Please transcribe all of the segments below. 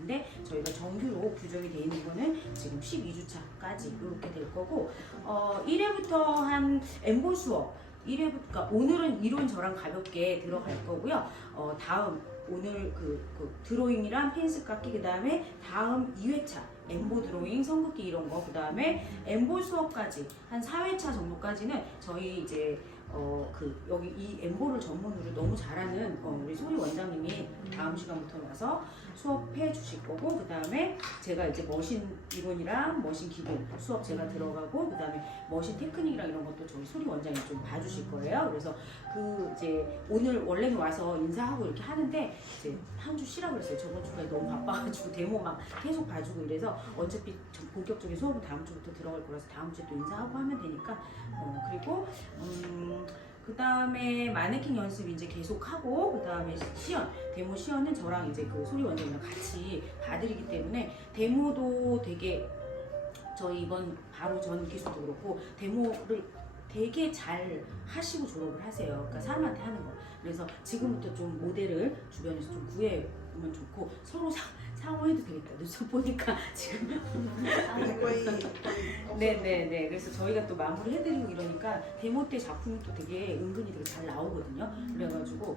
근데 저희가 정규로 규정이 되어 있는 거는 지금 12주차까지 이렇게 될 거고 1회부터 한 N본 수업 1회부터 그러니까 오늘은 이론 저랑 가볍게 들어갈 거고요. 다음 오늘 그 드로잉이랑 펜슬 깎기 그 다음에 다음 2회차 엠보 드로잉, 선긋기 이런 거 그 다음에 엠보 수업까지 한 4회차 정도까지는 저희 이제 여기 이 엠보를 전문으로 너무 잘하는 우리 소리 원장님이 다음 시간부터 와서 수업해 주실 거고 그 다음에 제가 이제 머신 이론이랑 머신 기본 수업 제가 들어가고 그 다음에 머신 테크닉이랑 이런 것도 저희 소리 원장님이 좀 봐주실 거예요. 그래서 이제 오늘 원래는 와서 인사하고 이렇게 하는데 이제 한 주 쉬라고 그랬어요. 저번 주까지 너무 바빠가지고 데모 막 계속 봐주고 이래서 어차피 본격적인 수업은 다음 주부터 들어갈 거라서 다음 주에 또 인사하고 하면 되니까 그리고 그 다음에 마네킹 연습 이제 계속하고 그 다음에 시연 데모 시연은 저랑 이제 그 소리 원장님이랑 같이 봐드리기 때문에 데모도 되게 저희 이번 바로 전 기술도 그렇고 데모를 되게 잘 하시고 졸업을 하세요. 그러니까 사람한테 하는 거. 그래서 지금부터 좀 모델을 주변에서 좀 구해보면 좋고 서로 상호해도 되겠다. 눈썹 보니까 지금 거의 네네네. 그래서 저희가 또 마무리 해드리고 이러니까 데모 때 작품이 또 되게 은근히 되게 잘 나오거든요. 그래가지고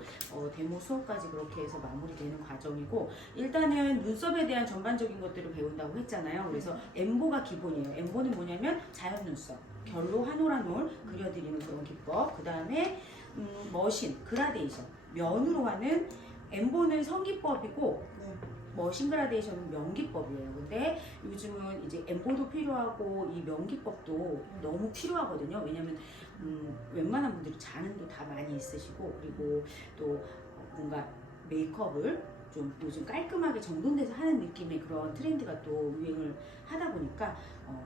데모 수업까지 그렇게 해서 마무리되는 과정이고 일단은 눈썹에 대한 전반적인 것들을 배운다고 했잖아요. 그래서 엠보가 기본이에요. 엠보는 뭐냐면 자연 눈썹, 결로 한 올 한 올 그려드리는 그런 기법. 그 다음에 머신, 그라데이션, 면으로 하는 엠보는 성기법이고 머신 그라데이션은 명기법이에요. 근데 요즘은 이제 엠보도 필요하고 이 명기법도 너무 필요하거든요. 왜냐면 웬만한 분들이 자는도 다 많이 있으시고 그리고 또 뭔가 메이크업을 좀 요즘 깔끔하게 정돈돼서 하는 느낌의 그런 트렌드가 또 유행을 하다 보니까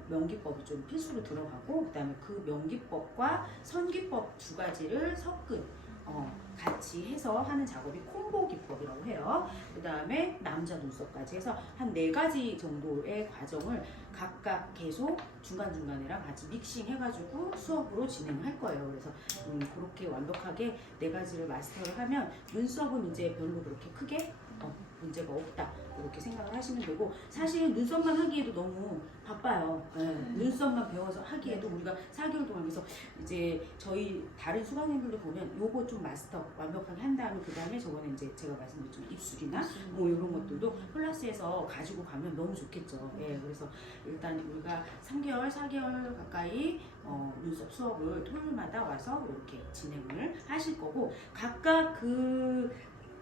명기법이 좀 필수로 들어가고 그 다음에 그 명기법과 선기법 두 가지를 섞은 같이 해서 하는 작업이 콤보 기법이라고 해요. 그 다음에 남자 눈썹까지 해서 한 4가지 정도의 과정을 각각 계속 중간중간이랑 같이 믹싱 해가지고 수업으로 진행할 거예요. 그래서 그렇게 완벽하게 4가지를 마스터를 하면 눈썹은 이제 별로 그렇게 크게 문제가 없다 이렇게 생각을 하시면 되고 사실 눈썹만 하기에도 너무 바빠요. 눈썹만 배워서 하기에도 우리가 4개월 동안 그래서 이제 저희 다른 수강생들도 보면 요거 좀 마스터 완벽하게 한 다음에 그 다음에 저번에 이제 제가 말씀드렸지만 입술이나 뭐 이런 것들도 클래스에서 가지고 가면 너무 좋겠죠. 그래서 일단 우리가 3개월, 4개월 가까이 눈썹 수업을 토요일마다 와서 이렇게 진행을 하실 거고 각각 그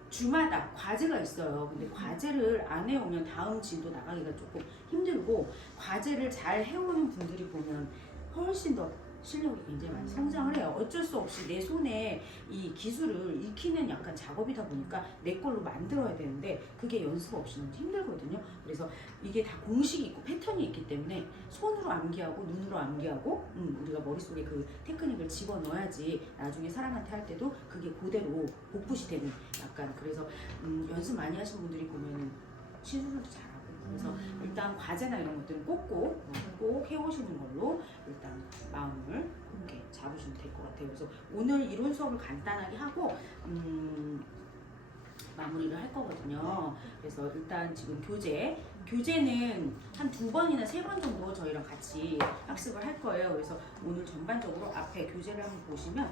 주마다 과제가 있어요. 근데 과제를 안 해오면 다음 진도 나가기가 조금 힘들고 과제를 잘 해오는 분들이 보면 훨씬 더 실력이 굉장히 많이 성장을 해요. 어쩔 수 없이 내 손에 이 기술을 익히는 약간 작업이다 보니까 내 걸로 만들어야 되는데 그게 연습 없이는 힘들거든요. 그래서 이게 다 공식이 있고 패턴이 있기 때문에 손으로 암기하고 눈으로 암기하고 우리가 머릿속에 그 테크닉을 집어넣어야지 나중에 사람한테 할 때도 그게 그대로 복붙이 되는 약간 그래서 연습 많이 하신 분들이 보면은 시술도 잘하고 그래서 일단 과제나 이런 것들은 꼭 해오시는 걸로 일단 마음을 이렇게 잡으시면 될 것 같아요. 그래서 오늘 이론 수업을 간단하게 하고 마무리를 할 거거든요. 그래서 일단 지금 교재는 한 2번이나 3번 정도 저희랑 같이 학습을 할 거예요. 그래서 오늘 전반적으로 앞에 교재를 한번 보시면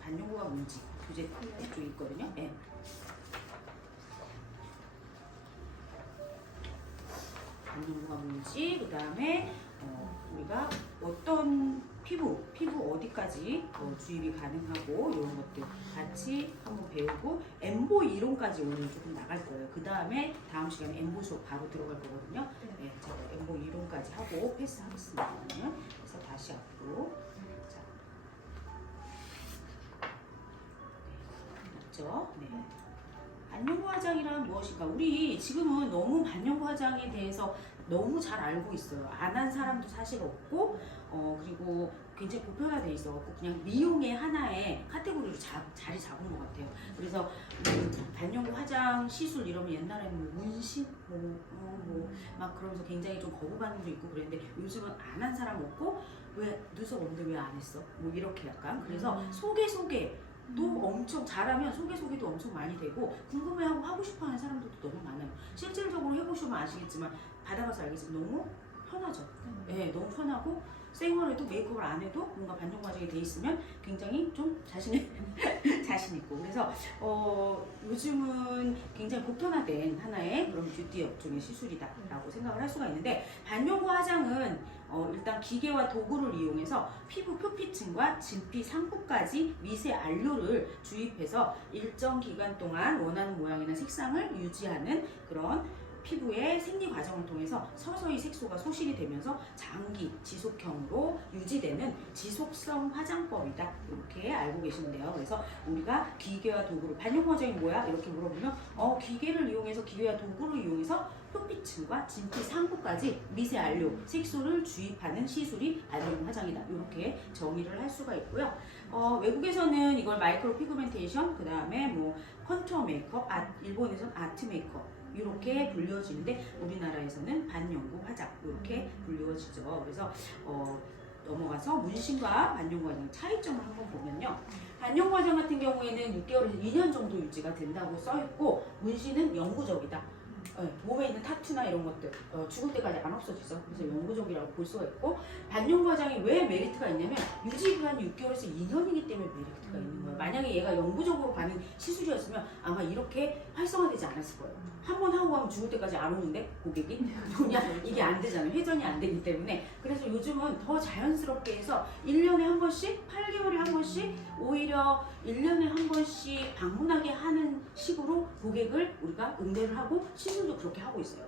반영구가 뭔지 교재 쪽에 있거든요. 반영구가 뭔지 그 다음에 우리가 어떤 피부 어디까지 주입이 가능하고 이런 것들 같이 한번 배우고 엠보 이론까지 오늘 조금 나갈 거예요. 그 다음에 다음 시간에 엠보 수업 바로 들어갈 거거든요. 제가 엠보 이론까지 하고 패스하겠습니다. 그래서 다시 앞으로 자, 맞죠? 반영구 화장이란 무엇인가? 우리 지금은 너무 반영구 화장에 대해서 너무 잘 알고 있어요. 안 한 사람도 사실 없고 그리고 굉장히 보편화돼 있어갖고 그냥 미용의 하나의 카테고리로 자리 잡은 것 같아요. 그래서 반영구 화장 시술 이러면 옛날에는 뭐 문신 막 그러면서 굉장히 좀 거부 반응도 있고 그랬는데 요즘은 안 한 사람 없고 왜 눈썹 없는데 왜 안 했어? 뭐 이렇게 약간 그래서 소개도 엄청 잘하면 소개도 엄청 많이 되고 궁금해하고 하고 싶어하는 사람들도 너무 많아요. 실질적으로 해보니까 써보시면 아시겠지만 받아봐서 알겠지만 너무 편하죠. 네, 너무 편하고 생얼에도 메이크업을 안 해도 뭔가 반영 과정이 돼 있으면 굉장히 좀 자신 있고 그래서 요즘은 굉장히 보편화된 하나의 그런 뷰티 업종의 시술이다라고 생각을 할 수가 있는데 반영구 화장은 일단 기계와 도구를 이용해서 피부 표피층과 진피 상부까지 미세 안료를 주입해서 일정 기간 동안 원하는 모양이나 색상을 유지하는 그런 피부의 생리 과정을 통해서 서서히 색소가 소실이 되면서 장기 지속형으로 유지되는 지속성 화장법이다. 이렇게 알고 계시는데요. 그래서 우리가 기계와 도구를 반영 과정이 뭐야? 이렇게 물어보면 기계를 이용해서 기계와 도구를 이용해서 표피층과 진피 상부까지 미세 안료, 색소를 주입하는 시술이 반영 화장이다. 이렇게 정의를 할 수가 있고요. 외국에서는 이걸 마이크로 피그멘테이션, 그 다음에 뭐 컨투어 메이크업, 일본에서는 아트 메이크업 이렇게 불려지는데 우리나라에서는 반영구 화장 이렇게 불려지죠. 그래서 넘어가서 문신과 반영구 화장 차이점을 한번 보면요. 반영구 화장 같은 경우에는 6개월에서 2년 정도 유지가 된다고 써있고 문신은 영구적이다. 몸에 있는 타투나 이런 것들 죽을 때까지 안 없어지죠. 그래서 영구적이라고 볼 수가 있고 반영구 화장이 왜 메리트가 있냐면 유지 기간이 6개월에서 2년이기 때문에 메리트가 있는 거예요. 만약에 얘가 영구적으로 가는 시술이었으면 아마 이렇게 활성화되지 않았을 거예요. 한 번 하고 가면 죽을 때까지 안 오는데 고객이 그냥 이게 안 되잖아요. 회전이 안 되기 때문에. 그래서 요즘은 더 자연스럽게 해서 1년에 한 번씩 8개월에 한 번씩 오히려 1년에 한 번씩 방문하게 하는 식으로 고객을 우리가 응대를 하고 시술도 그렇게 하고 있어요.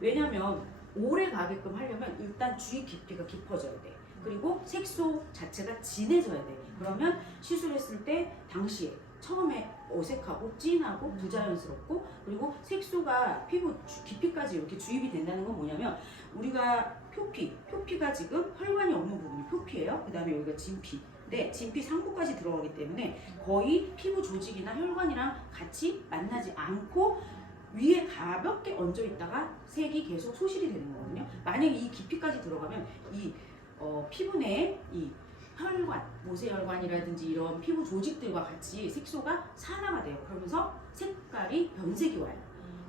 왜냐면 오래 가게끔 하려면 일단 주입 깊이가 깊어져야 돼. 그리고 색소 자체가 진해져야 돼. 그러면 시술했을 때 당시에 처음에 어색하고 진하고 부자연스럽고 그리고 색소가 피부 깊이까지 이렇게 주입이 된다는 건 뭐냐면 우리가 표피가 지금 혈관이 없는 부분이 표피예요. 그 다음에 여기가 진피. 네, 진피 상부까지 들어가기 때문에 거의 피부 조직이나 혈관이랑 같이 만나지 않고 위에 가볍게 얹어 있다가 색이 계속 소실이 되는 거거든요. 만약에 이 깊이까지 들어가면 이 피부 내에 이 혈관, 모세혈관이라든지 이런 피부 조직들과 같이 색소가 산화가 돼요. 그러면서 색깔이 변색이 와요.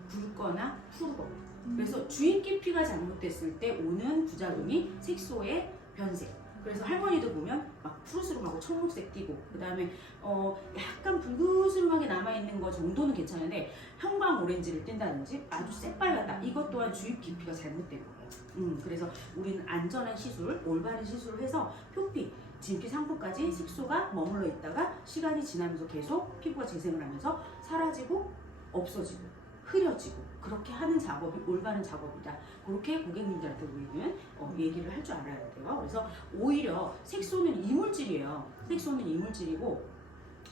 붉거나 푸르거. 그래서 주입 깊이가 잘못됐을 때 오는 부작용이 색소의 변색. 그래서 할머니들 보면 막 푸르스름하고 청록색 띠고 그 다음에 약간 붉으스름하게 남아있는 거 정도는 괜찮은데 형광 오렌지를 띈다든지 아주 새빨갛다. 이것 또한 주입 깊이가 잘못된 거예요. 그래서 우리는 안전한 시술, 올바른 시술을 해서 표피, 진피 상부까지 색소가 머물러 있다가 시간이 지나면서 계속 피부가 재생을 하면서 사라지고 없어지고 흐려지고 그렇게 하는 작업이 올바른 작업이다. 그렇게 고객님들한테 우리는 얘기를 할 줄 알아야 돼요. 그래서 오히려 색소는 이물질이에요. 색소는 이물질이고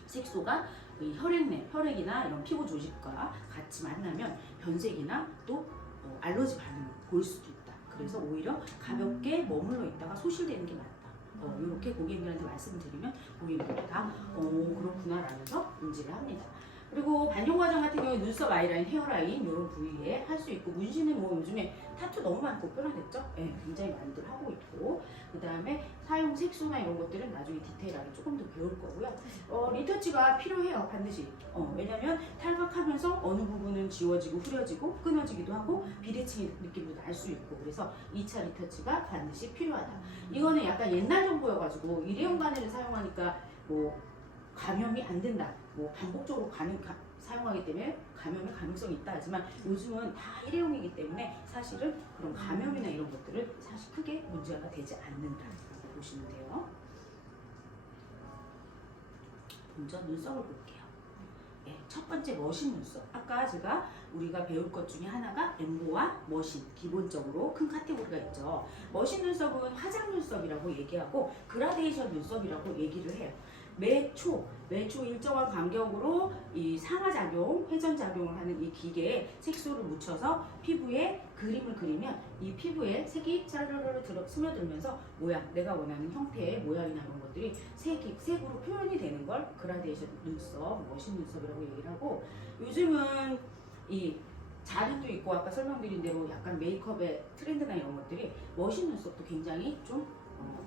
색소가 이 혈액이나 이런 피부 조직과 같이 만나면 변색이나 또 알러지 반응을 보일 수도 있다. 그래서 오히려 가볍게 머물러 있다가 소실되는 게 낫다. 이렇게 고객님들한테 말씀을 드리면 고객님들이 다 그렇구나 라면서 인지를 합니다. 그리고 반영 과정 같은 경우에 눈썹, 아이라인, 헤어라인 이런 부위에 할 수 있고 문신은 뭐 요즘에 타투 너무 많고 편하겠죠? 네, 굉장히 많이들 하고 있고 그 다음에 사용 색소나 이런 것들은 나중에 디테일하게 조금 더 배울 거고요. 리터치가 필요해요 반드시. 왜냐면 탈각하면서 어느 부분은 지워지고 흐려지고 끊어지기도 하고 비대칭 느낌도 날 수 있고 그래서 2차 리터치가 반드시 필요하다. 이거는 약간 옛날 정보여가지고 일회용 바늘을 사용하니까 뭐 감염이 안 된다. 뭐 반복적으로 사용하기 때문에 감염의 가능성이 있다 하지만 요즘은 다 일회용이기 때문에 사실은 그런 감염이나 이런 것들은 사실 크게 문제가 되지 않는다라고 보시면 돼요. 먼저 눈썹을 볼게요. 네, 첫 번째 머신 눈썹. 아까 우리가 배울 것 중에 하나가 엠보와 머신 기본적으로 큰 카테고리가 있죠. 머신 눈썹은 화장 눈썹이라고 얘기하고 그라데이션 눈썹이라고 얘기를 해요. 매초 일정한 간격으로 이 상하작용, 회전작용을 하는 이 기계에 색소를 묻혀서 피부에 그림을 그리면 이 피부에 색이 짜르르르 스며들면서 내가 원하는 형태의 모양이나 이런 것들이 색으로 표현이 되는 걸 그라데이션 눈썹, 머신 눈썹이라고 얘기를 하고 요즘은 이 자륜도 있고 아까 설명드린 대로 약간 메이크업의 트렌드나 이런 것들이 머신 눈썹도 굉장히 좀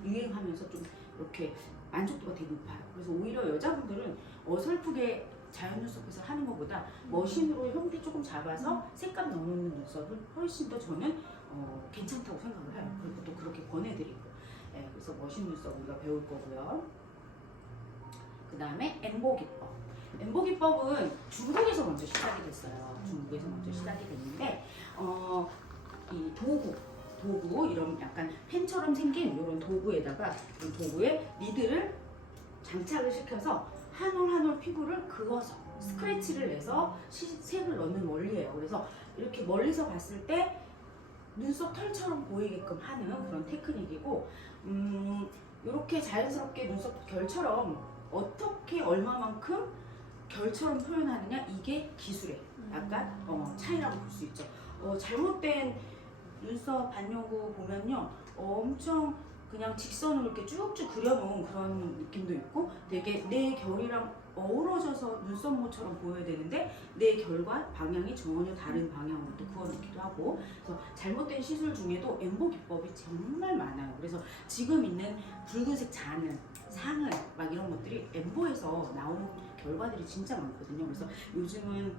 유행하면서 좀 이렇게 만족도가 되게 높아요. 그래서 오히려 여자분들은 어설프게 자연 눈썹에서 하는 것보다 머신으로 형태 조금 잡아서 색감 넣어놓는 눈썹은 훨씬 더 저는 괜찮다고 생각을 해요. 그리고 또 그렇게 권해드리고. 네, 그래서 머신 눈썹 우리가 배울 거고요. 그 다음에 엠보 기법. 엠보 기법은 중국에서 먼저 시작이 됐어요. 중국에서 먼저 시작이 됐는데 이 도구 이런 약간 펜처럼 생긴 이런 도구에다가 이 도구에 니드를 장착을 시켜서 한 올 한 올 피부를 그어서 스크래치를 내서 색을 넣는 원리예요. 그래서 이렇게 멀리서 봤을 때 눈썹 털처럼 보이게끔 하는 그런 테크닉이고, 이렇게 자연스럽게 눈썹 결처럼 어떻게 얼마만큼 결처럼 표현하느냐, 이게 기술의 약간 차이라고 볼 수 있죠. 잘못된 눈썹 반영구 보면요, 엄청 그냥 직선으로 이렇게 쭉쭉 그려놓은 그런 느낌도 있고, 되게 내 결이랑 어우러져서 눈썹모처럼 보여야 되는데 내 결과 방향이 전혀 다른 방향으로 또 그어놓기도 하고. 그래서 잘못된 시술 중에도 엠보 기법이 정말 많아요. 그래서 지금 있는 붉은색 잔을, 상을 막 이런 것들이 엠보에서 나오는 결과들이 진짜 많거든요. 그래서 요즘은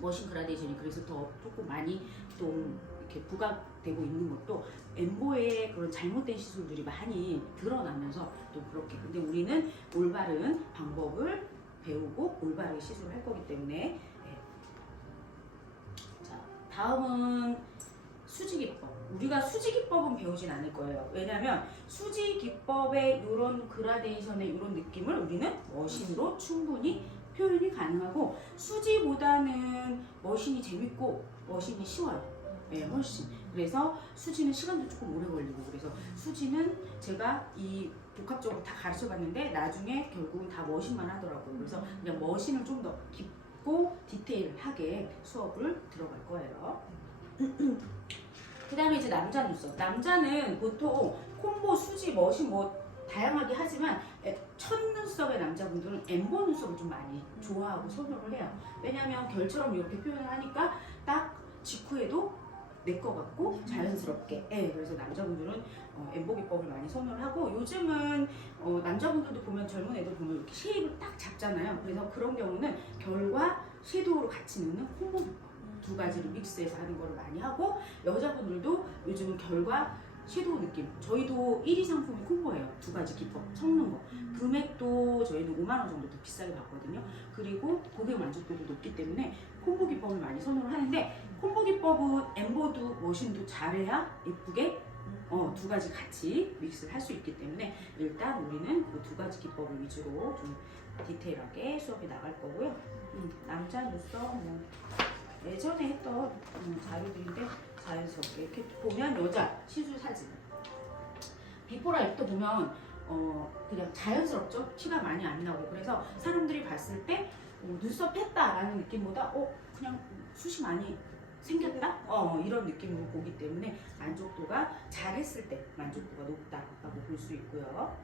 머신 그라데이션이 그래서 더 조금 많이 좀 이렇게 부각되고 있는 것도 엠보의 그런 잘못된 시술들이 많이 드러나면서 또 그렇게. 근데 우리는 올바른 방법을 배우고 올바르게 시술을 할 거기 때문에. 네. 자, 다음은 수지 기법. 우리가 수지 기법은 배우진 않을 거예요. 왜냐면 수지 기법의 이런 그라데이션의 이런 느낌을 우리는 머신으로 충분히 표현이 가능하고, 수지보다는 머신이 재밌고 머신이 쉬워요. 네, 훨씬. 그래서 수지는 시간도 조금 오래 걸리고, 그래서 수지는 제가 이 복합적으로 다 가르쳐 봤는데 나중에 결국은 다 머신만 하더라고요. 그래서 그냥 머신을 좀 더 깊고 디테일하게 수업을 들어갈 거예요. 그 다음에 이제 남자 눈썹. 남자는 보통 콤보, 수지, 머신 뭐 다양하게 하지만 첫 눈썹의 남자분들은 엠보 눈썹을 좀 많이 좋아하고 선호를 해요. 왜냐면 결처럼 이렇게 표현을 하니까 딱 직후에도 내 거 같고 자연스럽게. 그래서 남자분들은 엠보 기법을 많이 선호를 하고, 요즘은 남자분들도 보면 젊은 애들 보면 이렇게 쉐입을 딱 잡잖아요. 그래서 그런 경우는 결과 섀도우로 같이 넣는 콤보 기법 두 가지를 믹스해서 하는 거를 많이 하고, 여자분들도 요즘은 결과 섀도우 느낌, 저희도 1위 상품이 콤보예요. 두 가지 기법 섞는 거. 금액도 저희는 5만 원 정도 더 비싸게 받거든요. 그리고 고객 만족도도 높기 때문에 콤보 기법을 많이 선호를 하는데, 콤보 기법은 엠보도 머신도 잘해야 예쁘게 두 가지 같이 믹스를 할 수 있기 때문에 일단 우리는 그 두 가지 기법을 위주로 좀 디테일하게 수업에 나갈 거고요. 남자 눈썹 뭐 예전에 했던 자료들인데 자연스럽게 이렇게 보면 여자 시술 사진 비포라 애프터 보면 그냥 자연스럽죠? 티가 많이 안 나고. 그래서 사람들이 봤을 때 눈썹 했다라는 느낌보다 그냥 숱이 많이 생겼다? 이런 느낌으로 보기 때문에 만족도가 잘했을 때 만족도가 높다라고 볼 수 있고요.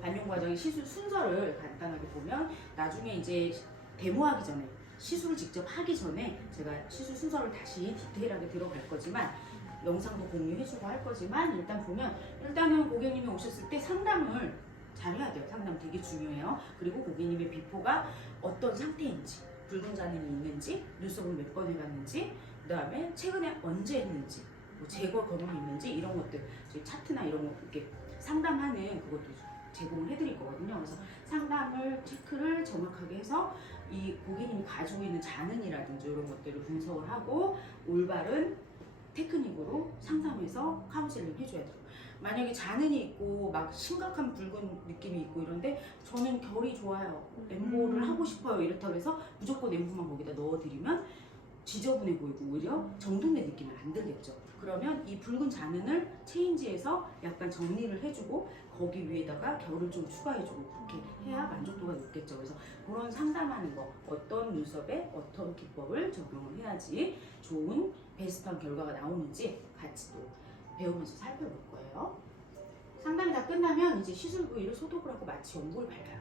반영 과정의 시술 순서를 간단하게 보면, 나중에 이제 데모하기 전에, 시술을 직접 하기 전에 제가 시술 순서를 다시 디테일하게 들어갈 거지만, 영상도 공유해주고 할 거지만, 일단 보면, 일단은 고객님이 오셨을 때 상담을 잘 해야 돼요. 상담 되게 중요해요. 그리고 고객님의 비포가 어떤 상태인지, 붉은 잔흔이 있는지, 눈썹을 몇 번 해봤는지, 그 다음에 최근에 언제 했는지, 뭐 제거 경험이 있는지, 이런 것들 저희 차트나 이런 거 이렇게 상담하는 그것도 제공을 해드릴 거거든요. 그래서 상담을 체크를 정확하게 해서 이 고객님이 가지고 있는 잔흔이라든지 이런 것들을 분석을 하고 올바른 테크닉으로 상담해서 카운셀링 해줘야 돼요. 만약에 잔흔이 있고 막 심각한 붉은 느낌이 있고 이런데 저는 결이 좋아요, 엠보를 하고 싶어요, 이렇다고 해서 무조건 엠보만 거기다 넣어드리면 지저분해 보이고 오히려 정돈된 느낌을 안 들겠죠. 그러면 이 붉은 잔흔을 체인지해서 약간 정리를 해주고 거기 위에다가 결을 좀 추가해주고 그렇게 해야 만족도가 높겠죠. 그래서 그런 상담하는 거, 어떤 눈썹에 어떤 기법을 적용을 해야지 좋은 베스트한 결과가 나오는지 같이 또 배우면서 살펴볼 거예요. 상담이 다 끝나면 이제 시술 부위를 소독을 하고 마취 연고를 발라요.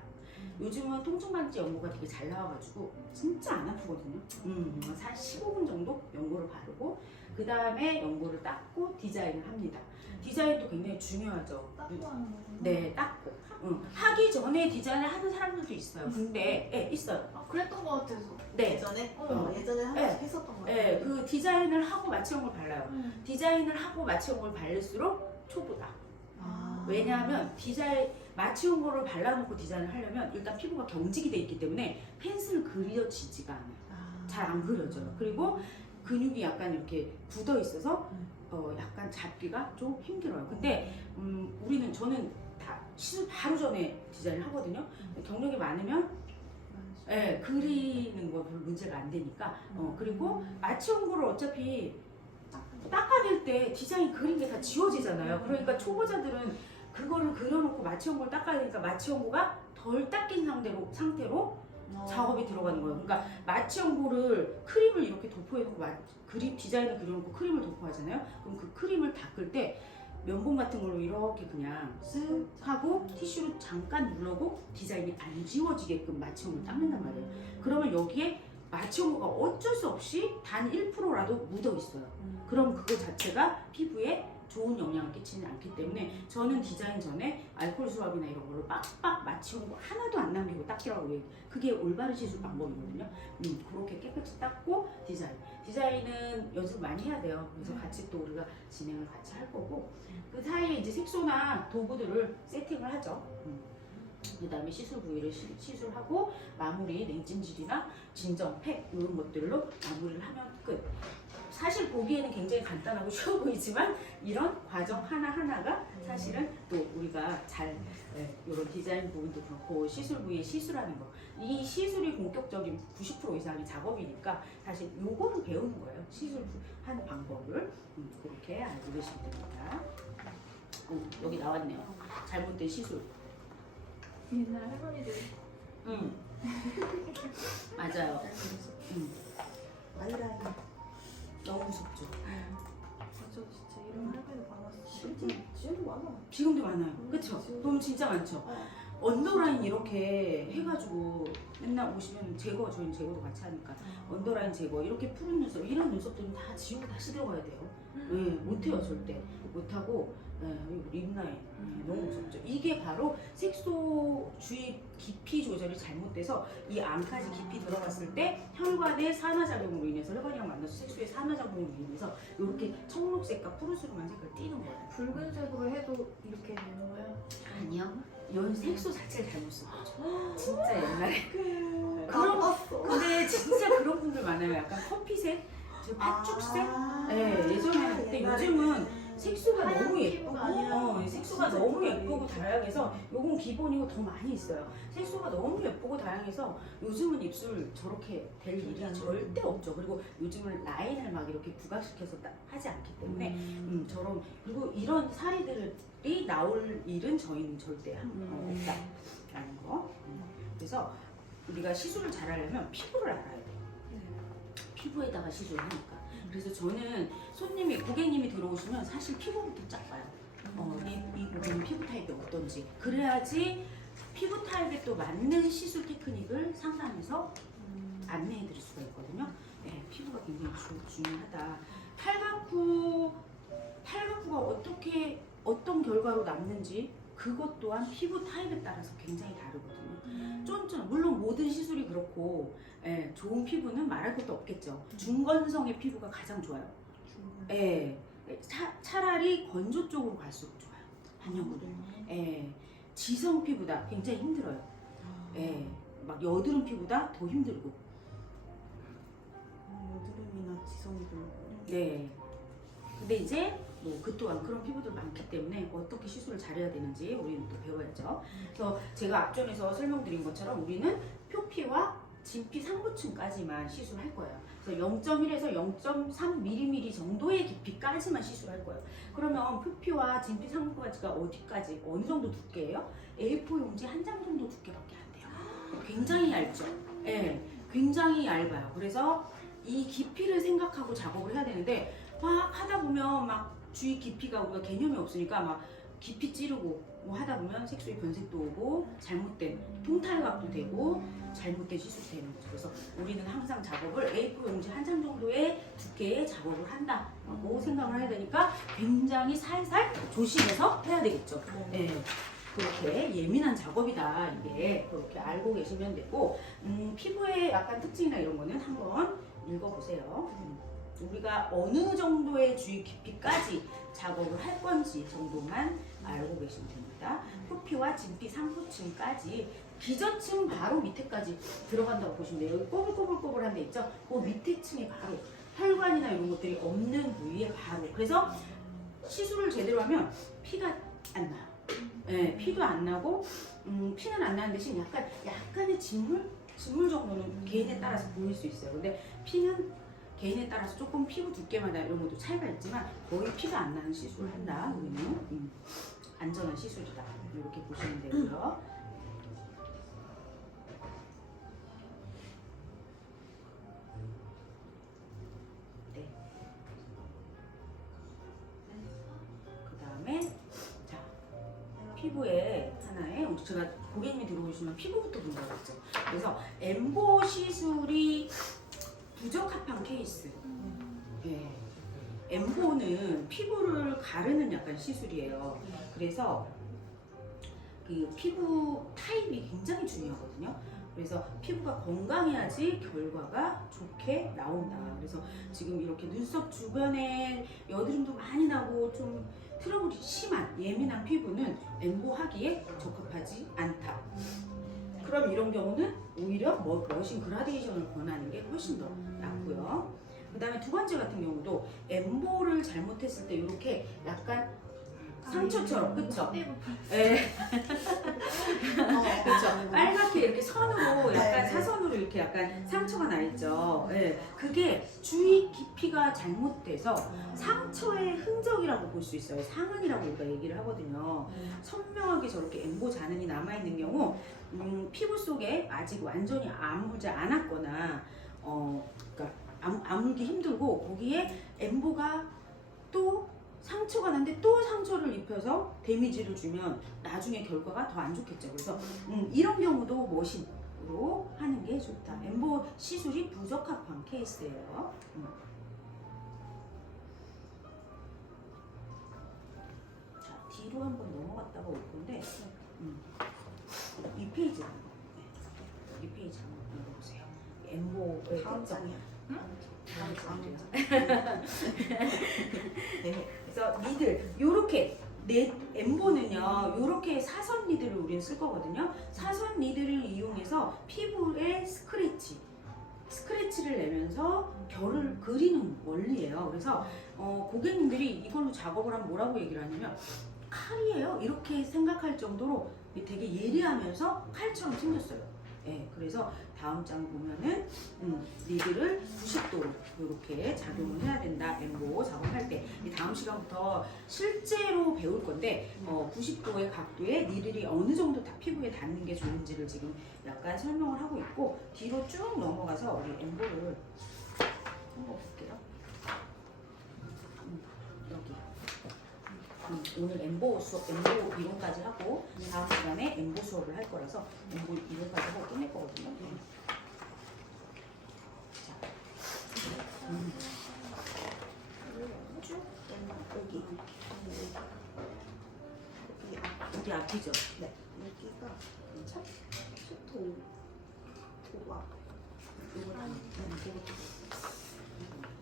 요즘은 통증반지 연고가 되게 잘 나와가지고 진짜 안 아프거든요. 15분 정도 연고를 바르고 그 다음에 연고를 닦고 디자인을 합니다. 디자인도 굉장히 중요하죠. 닦고 하는 거구나. 네, 닦고. 하기 전에 디자인을 하는 사람들도 있어요. 근데 있어요. 아, 그랬던 거 같아서. 네. 예전에? 어. 예전에 한 네. 번씩 했었던 거 같아요. 네, 그 디자인을 하고 마취용을 발라요. 디자인을 하고 마취용을 바를수록 초보다. 아. 왜냐하면 마취용 거를 발라놓고 디자인을 하려면 일단 피부가 경직이 돼 있기 때문에 펜슬 그려지지가 않아요. 잘 안 그려져요. 그리고 근육이 약간 이렇게 굳어 있어서 약간 잡기가 좀 힘들어요. 근데 저는 다 시술 바로 전에 디자인을 하거든요. 경력이 많으면 그리는 거 별로 문제가 안 되니까. 그리고 마취용 거를 어차피 닦아낼 때 디자인 그린 게 다 지워지잖아요. 그러니까 초보자들은 그거를 그려놓고 마취용 거를 닦아야 되니까 마취용 거가 덜 닦인 상태로 작업이 들어가는 거예요. 그러니까 마취용 거를 크림을 이렇게 도포해놓고 디자인을 그려놓고 크림을 도포하잖아요. 그럼 그 크림을 닦을 때 면봉 같은 걸로 이렇게 그냥 쓱 하고 티슈로 잠깐 누르고 디자인이 안 지워지게끔 마취용을 닦는단 말이에요. 그러면 여기에 마취용거가 어쩔 수 없이 단 1%라도 묻어 있어요. 그럼 그거 자체가 피부에 좋은 영향을 끼치지 않기 때문에 저는 디자인 전에 알코올 수압이나 이런 걸로 빡빡 마취용거 하나도 안 남기고 닦으라고 해요. 그게 올바른 시술 방법이거든요. 그렇게 깨끗이 닦고 디자인은 연습 많이 해야 돼요. 그래서 같이 또 우리가 진행을 같이 할 거고 그 사이에 이제 색소나 도구들을 세팅을 하죠. 그 다음에 시술 부위를 시술하고 마무리 냉찜질이나 진정, 팩 이런 것들로 마무리를 하면 끝. 사실 보기에는 굉장히 간단하고 쉬워 보이지만 이런 과정 하나하나가 사실은 또 우리가 이런 디자인 부분도 그렇고 시술 부위에 시술하는 거, 이 시술이 본격적인 90% 이상의 작업이니까 사실 요거를 배우는 거예요. 시술하는 방법을 그렇게 알고 계시면 됩니다. 여기 나왔네요. 잘못된 시술. 옛날 할머니들. 맞아요. 아이라인. 너무 무섭죠. 맞아, 진짜 이런 할머니들 많았어. 지금도 많아. 지금도 많아요. 그쵸? 돈 진짜 많죠. 언더라인 이렇게 해가지고 맨날 오시면 저희는 제거도 같이 하니까 언더라인 제거 이렇게 푸른 눈썹 이런 눈썹들은 다 지우고 다시 들어가야 돼요. 못해요 절대. 못하고 립라인 너무 무섭죠. 이게 바로 색소 주입 깊이 조절이 잘못돼서 이 안까지 깊이 들어갔을 때 혈관의 산화작용으로 인해서 혈관이랑 만나서 색소의 산화작용으로 인해서 이렇게 청록색과 푸르스름한 색깔 띄는 거예요. 붉은색으로 해도 이렇게 되는 거야? 아니요. 연 색소 자체를 잘못 쓴 거죠. 진짜 옛날에. 그럼 근데 진짜 그런 분들 많아요. 약간 커피색, 저 팥죽색. 예전에는 근데 요즘은 색소가 하얀 너무 피부가 아니라 예쁘고 색소가 진짜 너무 예쁘게. 예쁘고 다양해서 요건 기본이고 더 많이 있어요. 색소가 너무 예쁘고 다양해서 요즘은 입술 저렇게 될 일이 절대 없죠. 그리고 요즘은 라인을 막 이렇게 부각시켜서 하지 않기 때문에 그리고 이런 사례들이 나올 일은 저희는 절대 없다라는 거. 그래서 우리가 시술을 잘하려면 피부를 알아야 돼요. 피부에다가 시술을 하니까. 그래서 저는 고객님이 들어오시면 사실 피부부터 쫙 봐요. 이 고객님 피부 타입이 어떤지. 그래야지 피부 타입에 또 맞는 시술 테크닉을 상담해서 안내해 드릴 수가 있거든요. 피부가 굉장히 중요하다. 탈각구가 어떤 결과로 남는지 그것 또한 피부 타입에 따라서 굉장히 다르거든요. 쫀쫀 물론 모든 시술이 그렇고 좋은 피부는 말할 것도 없겠죠. 중건성의 피부가 가장 좋아요. 차라리 건조 쪽으로 갈수록 좋아요. 반영구는. 지성 피부다 굉장히 힘들어요. 막 여드름 피부다 더 힘들고. 여드름이나 지성이들. 네. 근데 이제 그 또한 그런 피부들 많기 때문에 어떻게 시술을 잘해야 되는지 우리는 또 배워야죠. 그래서 제가 앞전에서 설명드린 것처럼 우리는 표피와 진피 상부층까지만 시술할 거예요. 그래서 0.1에서 0.3mm 정도의 깊이까지만 시술할 거예요. 그러면 표피와 진피 상부까지가 어디까지 어느 정도 두께예요? A4 용지 한 장 정도 두께밖에 안 돼요. 굉장히 얇죠. 굉장히 얇아요. 그래서 이 깊이를 생각하고 작업을 해야 되는데 막 하다 보면 막 주위 깊이가 우리가 개념이 없으니까 막 깊이 찌르고 뭐 하다 보면 색소의 변색도 오고 잘못된 통탈각도 되고 잘못된 시술이 되는 거죠. 그래서 우리는 항상 작업을 A4 용지 한 장 정도의 두께의 작업을 한다고 생각을 해야 되니까 굉장히 살살 조심해서 해야 되겠죠. 네. 그렇게 예민한 작업이다 이게 그렇게 알고 계시면 되고 피부의 약간 특징이나 이런 거는 한번 읽어보세요. 우리가 어느 정도의 주의 깊이까지 작업을 할 건지 정도만 알고 계시면 됩니다. 표피와 진피 상부층까지 기저층 바로 밑에까지 들어간다고 보시면 돼요. 여기 꼬불꼬불꼬불한 데 있죠? 그 밑에 층에 바로 혈관이나 이런 것들이 없는 부위에 바로. 그래서 시술을 제대로 하면 피가 안 나요. 네, 피도 안 나고 피는 안 나는 대신 약간의 진물 정도는 개인에 따라서 보일 수 있어요. 근데 피는 개인에 따라서 조금 피부 두께마다 이런 것도 차이가 있지만 거의 피가 안 나는 시술을 한다. 우리는 안전한 시술이다. 이렇게 보시면 되고요. 네. 그 다음에 자 피부에 하나에 제가 고객님이 들어오시면 피부부터 본다고 했죠. 그래서 엠보 시술이 부적합한 케이스. 예. 엠보는 피부를 가르는 약간 시술이에요. 그래서 그 피부 타입이 굉장히 중요하거든요. 그래서 피부가 건강해야지 결과가 좋게 나온다. 그래서 지금 이렇게 눈썹 주변에 여드름도 많이 나고 좀 트러블이 심한 예민한 피부는 엠보 하기에 적합하지 않다. 그럼 이런 경우는 오히려 머신 그라데이션을 권하는 게 훨씬 더 낫고요. 그 다음에 두 번째 같은 경우도 엠보를 잘못했을 때 이렇게 약간 상처처럼, 그쵸? 예. 그쵸? 빨갛게 이렇게 선으로 약간 사선으로 이렇게 약간 상처가 나 있죠. 예. 그게 주위 깊이가 잘못돼서 상처의 흔적이라고 볼 수 있어요. 상흔이라고 우리가 얘기를 하거든요. 선명하게 저렇게 엠보 잔흔이 남아있는 경우 피부 속에 아직 완전히 아물지 않았거나 그러니까 아물기 힘들고 거기에 엠보가 또 상처가 났는데 또 상처를 입혀서 데미지를 주면 나중에 결과가 더 안 좋겠죠. 그래서 이런 경우도 머신으로 하는 게 좋다. 엠보 시술이 부적합한 케이스예요. 자, 뒤로 한번 넘어갔다가 올 건데 이 페이지 이 페이지 한번 읽어보세요. 엠보의 다음 특징. 장이요. 다음 장이요. 그래서 니들 요렇게 엠보는요 요렇게 사선 니들을 우리는 쓸 거거든요. 사선 니들을 이용해서 피부에 스크래치를 내면서 결을 그리는 원리예요. 그래서 고객님들이 이걸로 작업을 하면 뭐라고 얘기를 하냐면 칼이에요 이렇게 생각할 정도로 되게 예리하면서 칼처럼 생겼어요. 예, 그래서 다음 장 보면은 니들을 90도로 이렇게 작용을 해야 된다. 엠보 작업할 때. 이 다음 시간부터 실제로 배울 건데 90도의 각도에 니들이 어느 정도 다 피부에 닿는 게 좋은지를 지금 약간 설명을 하고 있고 뒤로 쭉 넘어가서 우리 엠보를 한번 볼게요. 여기. 오늘 엠보 이론까지 하고 다음 시간에 엠보 수업을 할 거라서 엠보 이론까지 하고 끝낼 거거든요. 자, 쭉 여기 여기 앞이죠. 네 여기가 첫 도와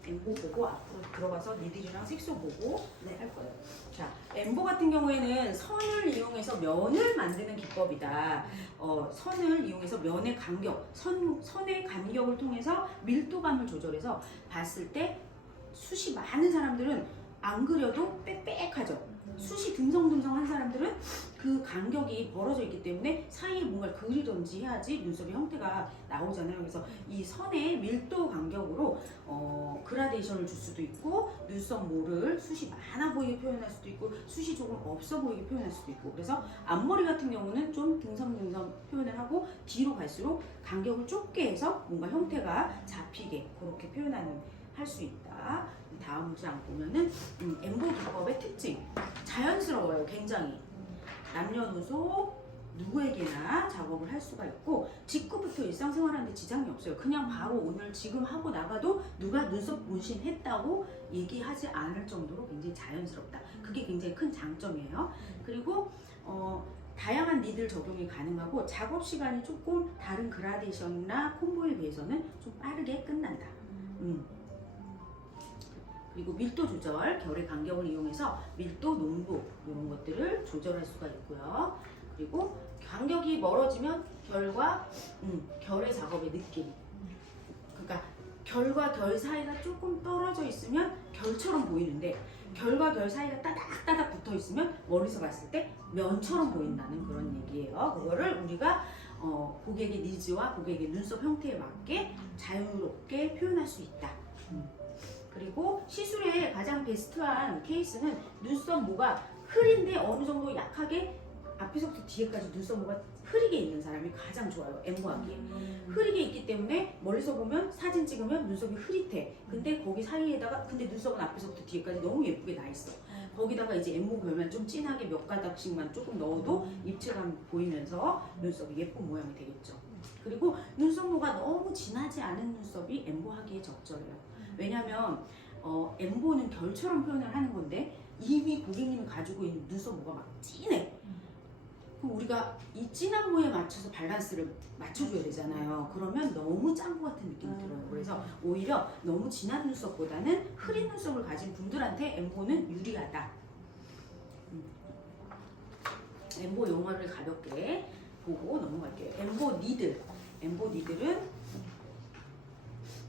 엠보 보고 앞으로 들어가서 니들이랑 색소 보고 네. 할 거예요. 자, 엠보 같은 경우에는 선을 이용해서 면을 만드는 기법이다. 선을 이용해서 면의 간격, 선의 간격을 통해서 밀도감을 조절해서 봤을 때 숱이 많은 사람들은 안 그려도 빽빽하죠. 숱이 듬성듬성한 사람들은 그 간격이 벌어져 있기 때문에 사이에 뭔가를 그리던지 해야지 눈썹의 형태가 나오잖아요. 그래서 이 선의 밀도 간격으로 그라데이션을 줄 수도 있고 눈썹 모를 숱이 많아 보이게 표현할 수도 있고 숱이 조금 없어 보이게 표현할 수도 있고 그래서 앞머리 같은 경우는 좀 듬성듬성 표현을 하고 뒤로 갈수록 간격을 좁게 해서 뭔가 형태가 잡히게 그렇게 표현하는 할 수 있다. 다음 문장 보면은 엠보 기법의 특징 자연스러워요. 굉장히 남녀노소 누구에게나 작업을 할 수가 있고 직후부터 일상생활하는데 지장이 없어요. 그냥 바로 오늘 지금 하고 나가도 누가 눈썹 문신 했다고 얘기하지 않을 정도로 굉장히 자연스럽다. 그게 굉장히 큰 장점이에요. 그리고 다양한 니들 적용이 가능하고 작업 시간이 조금 다른 그라데이션이나 콤보에 비해서는 좀 빠르게 끝난다. 그리고 밀도 조절, 결의 간격을 이용해서 밀도, 농도 이런 것들을 조절할 수가 있고요. 그리고 간격이 멀어지면 결의 작업의 느낌. 그러니까 결과 결 사이가 조금 떨어져 있으면 결처럼 보이는데 결과 결 사이가 따닥따닥 붙어 있으면 멀리서 봤을 때 면처럼 보인다는 그런 얘기예요. 그거를 우리가 고객의 니즈와 고객의 눈썹 형태에 맞게 자유롭게 표현할 수 있다. 그리고 시술의 가장 베스트한 케이스는 눈썹 모가 흐린데 어느 정도 약하게 앞에서부터 뒤에까지 눈썹 모가 흐리게 있는 사람이 가장 좋아요. 엠보하기에. 흐리게 있기 때문에 멀리서 보면 사진 찍으면 눈썹이 흐릿해. 근데 거기 사이에다가 근데 눈썹은 앞에서부터 뒤에까지 너무 예쁘게 나 있어. 거기다가 이제 엠보 별만 좀 진하게 몇 가닥씩만 조금 넣어도 입체감 보이면서 눈썹이 예쁜 모양이 되겠죠. 그리고 눈썹 모가 너무 진하지 않은 눈썹이 엠보하기에 적절해요. 왜냐면 엠보는 결처럼 표현을 하는 건데 이미 고객님이 가지고 있는 눈썹 모가 막 진해. 그럼 우리가 이 진한 모에 맞춰서 밸런스를 맞춰줘야 되잖아요. 그러면 너무 짠 것 같은 느낌이 들어요. 그래서 오히려 너무 진한 눈썹보다는 흐린 눈썹을 가진 분들한테 엠보는 유리하다. 엠보 용어를 가볍게 보고 넘어갈게요. 엠보 니들. 엠보 니들은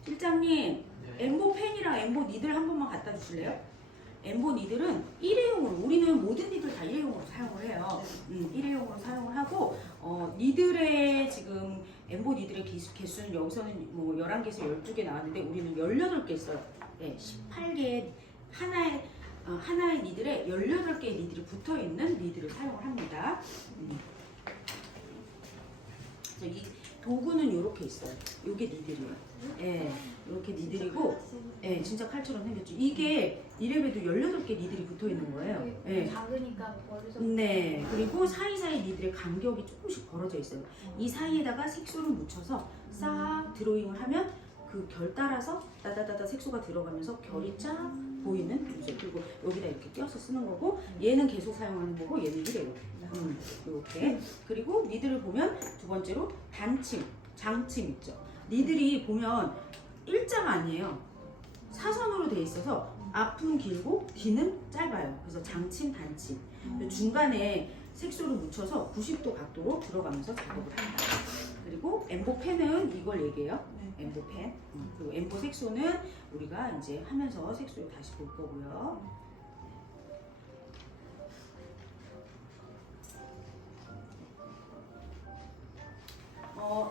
실장님 엠보 펜이랑 엠보 니들 한 번만 갖다 주실래요? 엠보 니들은 일회용으로 우리는 모든 니들 다 일회용으로 사용을 해요. 일회용으로 사용을 하고 니들의 지금 엠보 니들의 개수는 여기서는 뭐 11개에서 12개 나왔는데 우리는 18개 써요. 네, 18개 하나의 니들에 18개의 니들이 붙어있는 니들을 사용을 합니다. 이 도구는 이렇게 있어요. 이게 니들이에요. 예, 이렇게 니들이고, 예, 진짜 칼처럼 생겼죠. 이게 이래봬도 18개 니들이 붙어 있는 거예요. 예. 작으니까 멀리서. 네, 그리고 사이사이 니들의 간격이 조금씩 벌어져 있어요. 이 사이에다가 색소를 묻혀서 싹 드로잉을 하면 그 결 따라서 따다다다 색소가 들어가면서 결이 쫙 보이는 요새. 그리고 여기다 이렇게 껴서 쓰는 거고 얘는 계속 사용하는 거고 얘는 이래요. 이렇게. 그리고 니들을 보면 두 번째로 단침, 장침 있죠. 니들이 보면 일자가 아니에요. 사선으로 돼 있어서 앞은 길고 뒤는 짧아요. 그래서 장침, 단침. 중간에 색소를 묻혀서 90도 각도로 들어가면서 작업을 한다. 그리고 엠보 펜은 이걸 얘기해요. 엠보 펜. 그리고 엠보 색소는 우리가 이제 하면서 색소를 다시 볼 거고요.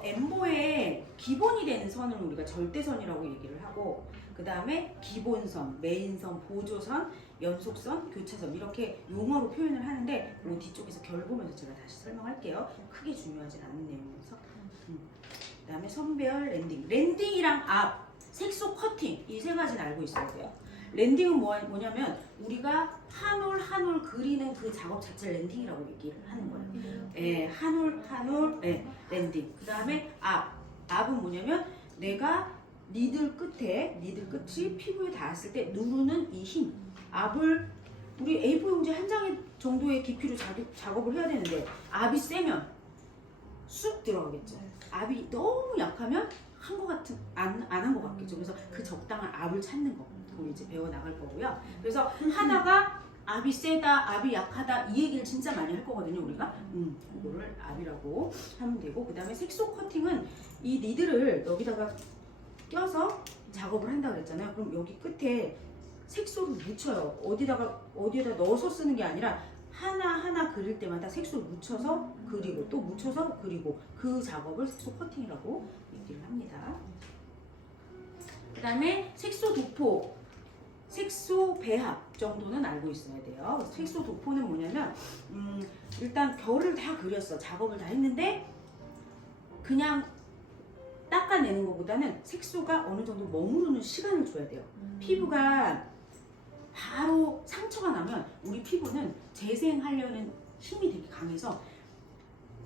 엠보의 기본이 되는 선을 우리가 절대선이라고 얘기를 하고 그 다음에 기본선, 메인선, 보조선, 연속선, 교차선 이렇게 용어로 표현을 하는데 그 뒤쪽에서 결 보면서 제가 다시 설명할게요. 크게 중요하지 않은 내용이어서. 그 다음에 선별, 랜딩. 랜딩이랑 앞, 색소 커팅 이 세 가지는 알고 있어야 돼요. 랜딩은 뭐냐면 우리가 한 올 한 올 그리는 그 작업 자체를 랜딩이라고 얘기를 하는 거예요. 예, 한 올, 예, 랜딩. 그 다음에 앞은 뭐냐면 내가 니들 끝이 피부에 닿았을 때 누르는 이 힘. 앞을 우리 A4 용지 한 장 정도의 깊이로 작업을 해야 되는데 앞이 세면 쑥 들어가겠죠. 앞이 너무 약하면 한 것 같은 안 한 것 같겠죠. 그래서 그 적당한 앞을 찾는 거. 그걸 이제 배워 나갈 거고요. 그래서 하다가 압이 세다, 압이 약하다 이 얘기를 진짜 많이 할 거거든요, 우리가. 이거를 압이라고 하면 되고 그 다음에 색소 커팅은 이 니들을 여기다가 껴서 작업을 한다 그랬잖아요. 그럼 여기 끝에 색소를 묻혀요. 어디에다 넣어서 쓰는 게 아니라 하나하나 그릴 때마다 색소를 묻혀서 그리고 또 묻혀서 그리고 그 작업을 색소 커팅이라고 얘기를 합니다. 그 다음에 색소 도포, 색소 배합 정도는 알고 있어야 돼요. 색소 도포는 뭐냐면 일단 결을 다 그렸어. 작업을 다 했는데 그냥 닦아내는 것보다는 색소가 어느 정도 머무르는 시간을 줘야 돼요. 피부가 피부는 재생하려는 힘이 되게 강해서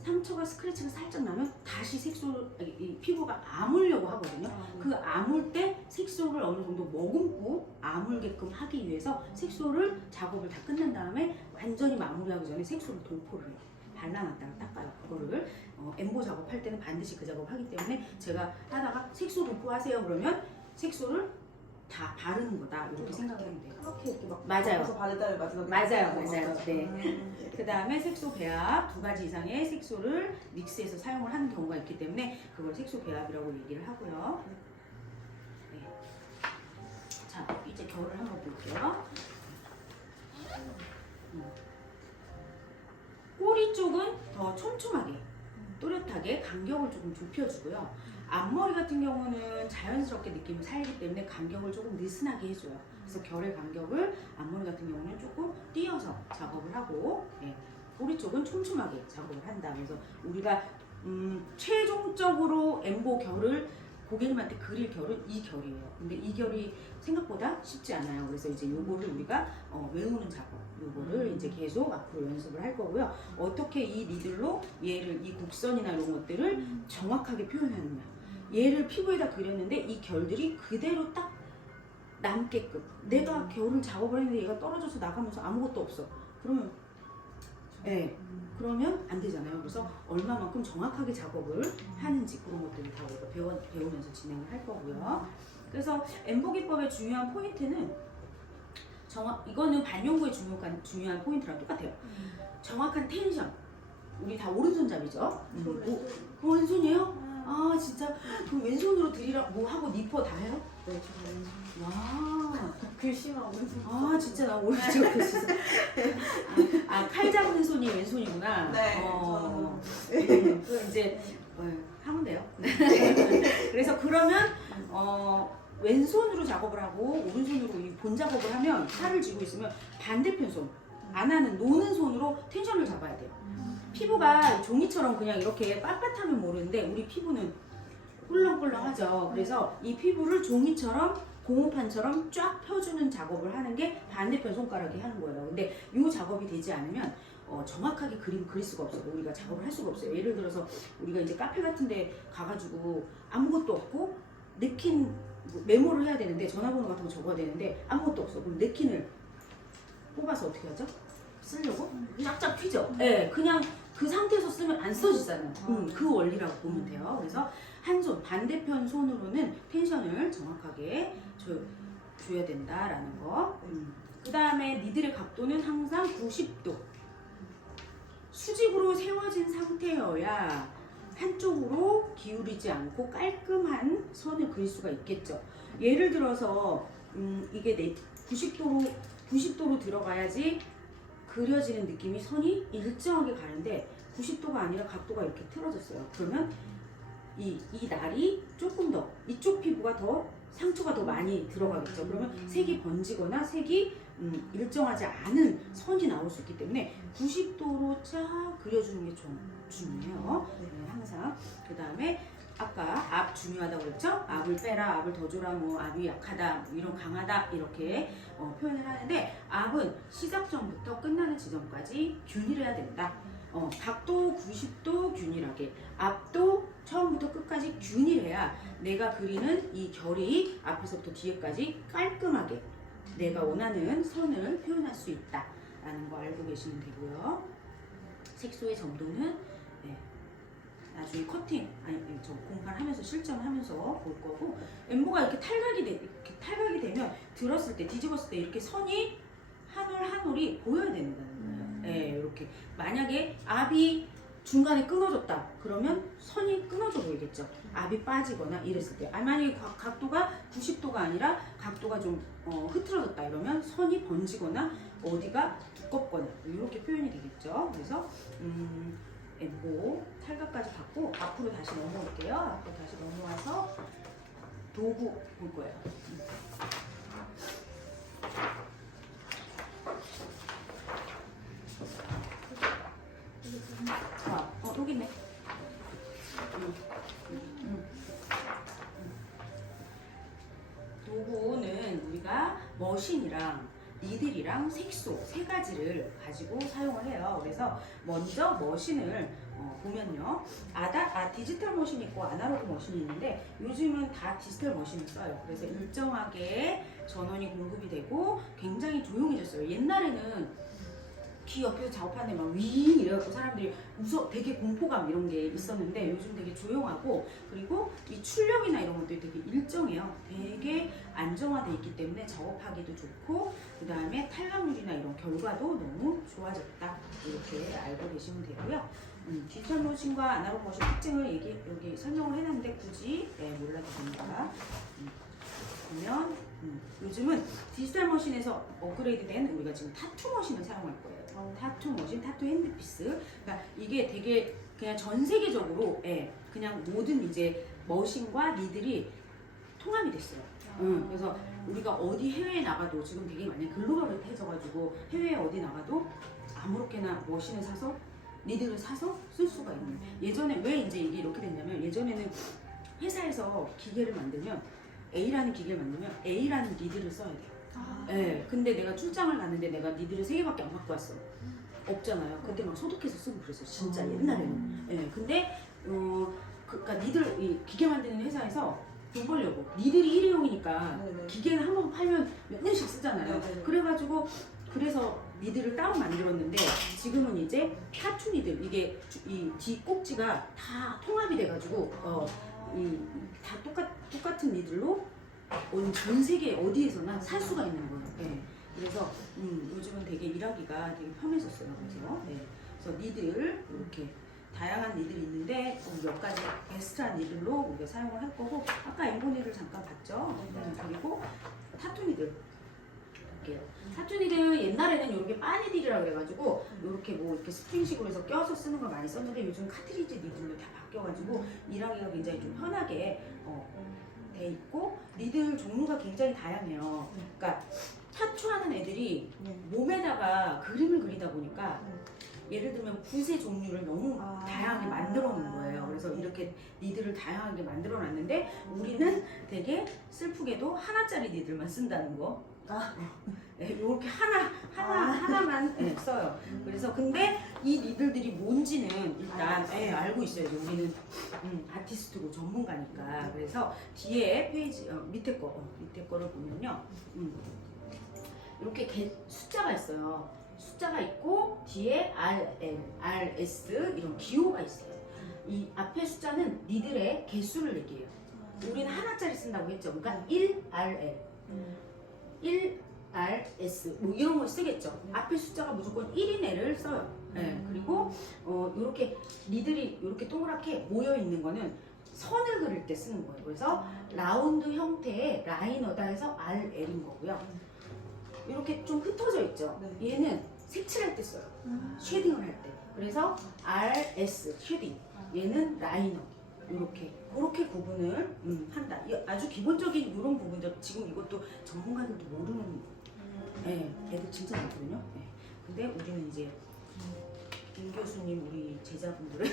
상처가 스크래치가 살짝 나면 다시 색소를 이 피부가 아물려고 하거든요. 그 아물 때 색소를 어느 정도 머금고 아물게끔 하기 위해서 색소를 작업을 다 끝난 다음에 완전히 마무리하기 전에 색소를 도포를 해요. 발라놨다가 닦아요. 그거를 엠보 작업할 때는 반드시 그 작업을 하기 때문에 제가 하다가 색소 도포하세요 그러면 색소를 다 바르는 거다 이렇게 생각하면 돼요. 이렇게 막 맞아요. 서 바르다를 맞아요. 네. 그 다음에 색소 배합 2가지 이상의 색소를 믹스해서 사용을 하는 경우가 있기 때문에 그걸 색소 배합이라고 얘기를 하고요. 네. 자, 이제 결을 한번 볼게요. 꼬리 쪽은 더 촘촘하게, 또렷하게 간격을 조금 좁혀주고요. 앞머리 같은 경우는 자연스럽게 느낌을 살기 때문에 간격을 조금 느슨하게 해줘요. 그래서 결의 간격을 앞머리 같은 경우는 조금 띄어서 작업을 하고, 네. 꼬리 쪽은 촘촘하게 작업을 한다. 그래서 우리가 최종적으로 엠보 결을 고객님한테 그릴 결은 이 결이에요. 근데 이 결이 생각보다 쉽지 않아요. 그래서 이제 요거를 우리가 외우는 작업, 요거를 이제 계속 앞으로 연습을 할 거고요. 어떻게 이 니들로 얘를 이 곡선이나 이런 것들을 정확하게 표현하느냐. 얘를 피부에다 그렸는데 이 결들이 그대로 딱 남게끔. 내가 결을 작업을 했는데 얘가 떨어져서 나가면서 아무것도 없어. 그러면 네, 그러면 안 되잖아요. 그래서 얼마만큼 정확하게 작업을 하는지 그런 것들을 다 우리가 배우면서 진행을 할 거고요. 그래서 엠보 기법의 중요한 포인트는 이거는 반영구의 중요한 포인트랑 똑같아요. 정확한 텐션. 우리 다 오른손잡이죠? 왼손이에요? 아 진짜 그럼 왼손으로 드리라 뭐 하고 니퍼 다 해요? 네, 저는 와 글씨만 오른손. 아 진짜 나 오른쪽 글씨 칼 잡는 손이 왼손이구나. 네. 그 이제 하면 돼요. 그래서 그러면 왼손으로 작업을 하고 오른손으로 이 본 작업을 하면 칼을 쥐고 있으면 반대편 손 안 하는 노는 손으로 텐션을 잡아야 돼요. 피부가 종이처럼 그냥 이렇게 빳빳하면 모르는데 우리 피부는 꿀렁꿀렁하죠. 그래서 이 피부를 종이처럼 고무판처럼 쫙 펴주는 작업을 하는 게 반대편 손가락이 하는 거예요. 근데 이 작업이 되지 않으면 정확하게 그림 그릴 수가 없어요. 우리가 작업을 할 수가 없어요. 예를 들어서 우리가 이제 카페 같은 데 가가지고 아무것도 없고 냅킨 메모를 해야 되는데 전화번호 같은 거 적어야 되는데 아무것도 없어. 그럼 냅킨을 뽑아서 어떻게 하죠? 쓰려고? 쫙쫙 펴죠. 네, 그냥 그 상태에서 쓰면 안 써지잖아요. 그 원리라고 보면 돼요. 그래서 한 손, 반대편 손으로는 텐션을 정확하게 줘야 된다라는 거. 그 다음에 니들의 각도는 항상 90도. 수직으로 세워진 상태여야 한쪽으로 기울이지 않고 깔끔한 선을 그릴 수가 있겠죠. 예를 들어서 이게 90도로 들어가야지 그려지는 느낌이 선이 일정하게 가는데 90도가 아니라 각도가 이렇게 틀어졌어요. 그러면 이 날이 조금 더 이쪽 피부가 더 상처가 더 많이 들어가겠죠. 그러면 색이 번지거나 색이 일정하지 않은 선이 나올 수 있기 때문에 90도로 쫙 그려주는 게 좀 중요해요. 네, 항상. 그 다음에 아까 앞 중요하다고 그랬죠? 앞을 빼라, 앞을 더 줘라, 뭐 앞이 약하다, 이런 강하다 이렇게 표현을 하는데 앞은 시작 전부터 끝나는 지점까지 균일해야 된다. 각도 90도 균일하게, 앞도 처음부터 끝까지 균일해야 내가 그리는 이 결이 앞에서부터 뒤에까지 깔끔하게 내가 원하는 선을 표현할 수 있다라는 거 알고 계시면 되고요. 색소의 점도는 나중에 커팅, 저 공판하면서 실전하면서 볼 거고, 엠보가 이렇게 탈각이 되면 들었을 때, 뒤집었을 때 이렇게 선이 한 올 한 올이 보여야 된다는 거예요. 네, 이렇게 만약에 앞이 중간에 끊어졌다 그러면 선이 끊어져 보이겠죠. 앞이 빠지거나 이랬을 때. 만약에 각도가 90도가 아니라 각도가 좀 흐트러졌다 이러면 선이 번지거나 어디가 두껍거나 이렇게 표현이 되겠죠. 그래서 엠보 탈각까지 받고 앞으로 다시 넘어올게요. 앞으로 다시 넘어와서 도구 볼 거예요. 자, 여기 있네. 도구는 우리가 머신이랑 니들이랑 색소 세 가지를 가지고 사용을 해요. 그래서 먼저 머신을 보면요. 디지털 머신이 있고 아날로그 머신이 있는데 요즘은 다 디지털 머신을 써요. 그래서 일정하게 전원이 공급이 되고 굉장히 조용해졌어요. 옛날에는 귀 옆에서 작업하는데 막 윙 이래갖고 사람들이 되게 공포감 이런 게 있었는데 요즘 되게 조용하고 그리고 이 출력이나 이런 것들이 되게 일정해요. 되게 안정화돼 있기 때문에 작업하기도 좋고 그 다음에 탈각률이나 이런 결과도 너무 좋아졌다 이렇게 알고 계시면 되고요. 디지털 머신과 아날로그 머신 특징을 여기 설명을 해놨는데 굳이 몰라도 됩니다. 보면 요즘은 디지털 머신에서 업그레이드된 우리가 지금 타투 머신을 사용할 거예요. 타투 머신, 타투 핸드피스. 그러니까 이게 되게 그냥 전 세계적으로 그냥 모든 이제 머신과 니들이 통합이 됐어요. 그래서 우리가 어디 해외에 나가도 지금 되게 많이 글로벌해져가지고 해외에 어디 나가도 아무렇게나 머신을 사서 니들을 사서 쓸 수가 있는. 예전에 왜 이제 이게 이렇게 됐냐면 예전에는 회사에서 기계를 만들면 A라는 기계를 만들면 A라는 니들을 써야 돼요. 근데 내가 출장을 갔는데 내가 니들을 3개밖에 안 갖고 왔어. 없잖아요. 그때 막 소독해서 쓰고 그랬어요. 진짜 옛날에는. 근데 그러니까 니들 이 기계 만드는 회사에서 돈 벌려고 니들이 일회용이니까 기계는 한 번 팔면 몇 년씩 쓰잖아요. 그래가지고 그래서 니들을 따로 만들었는데 지금은 이제 타투 니들 이게 이 뒤 꼭지가 다 통합이 돼가지고 다 똑같은 니들로 전 세계 어디에서나 살 수가 있는 거예요. 그래서 요즘은 되게 일하기가 되게 편해졌어요. 그래서 니들 이렇게 다양한 니들이 있는데 몇 가지 엑스트라 니들로 우리가 사용을 할 거고 아까 엠보니를 잠깐 봤죠. 그리고 타투 니들 볼게요. 타투 니들 옛날에는 이렇게 빠니딜이라고 그래가지고 이렇게 뭐 이렇게 스프링식으로 해서 껴서 쓰는 걸 많이 썼는데 요즘 카트리지 니들로 다 바뀌어가지고 일하기가 굉장히 좀 편하게 돼 있고 니들 종류가 굉장히 다양해요. 그러니까 타투하는 애들이 몸에다가 그림을 그리다 보니까 예를 들면 붓의 종류를 너무 다양하게 만들어 놓은 거예요. 그래서 이렇게 니들을 다양하게 만들어 놨는데 우리는 되게 슬프게도 하나짜리 니들만 쓴다는 거. 이렇게 하나만 써요. 그래서 근데 이 니들들이 뭔지는 일단 알고 있어야죠. 우리는 아티스트고 전문가니까. 그래서 뒤에 페이지 밑에 거를 보면요. 이렇게 숫자가 있어요. 숫자가 있고 뒤에 RL, RS 이런 기호가 있어요. 이 앞에 숫자는 니들의 개수를 얘기해요. 우리는 하나짜리 쓴다고 했죠. 그러니까 1RL, 1RS 뭐 이런 걸 쓰겠죠. 앞에 숫자가 무조건 1인 애를 써요. 그리고 이렇게 니들이 이렇게 동그랗게 모여 있는 거는 선을 그릴 때 쓰는 거예요. 그래서 라운드 형태의 라이너다 해서 RL인 거고요. 이렇게 좀 흩어져 있죠. 얘는 색칠할 때 써요. 쉐딩을 할 때. 그래서 RS 쉐딩. 얘는 라이너. 그렇게 구분을 한다. 아주 기본적인 이런 부분들 지금 이것도 전문가들도 모르는 애들 진짜 많거든요. 근데 우리는 이제 김 교수님 우리 제자분들은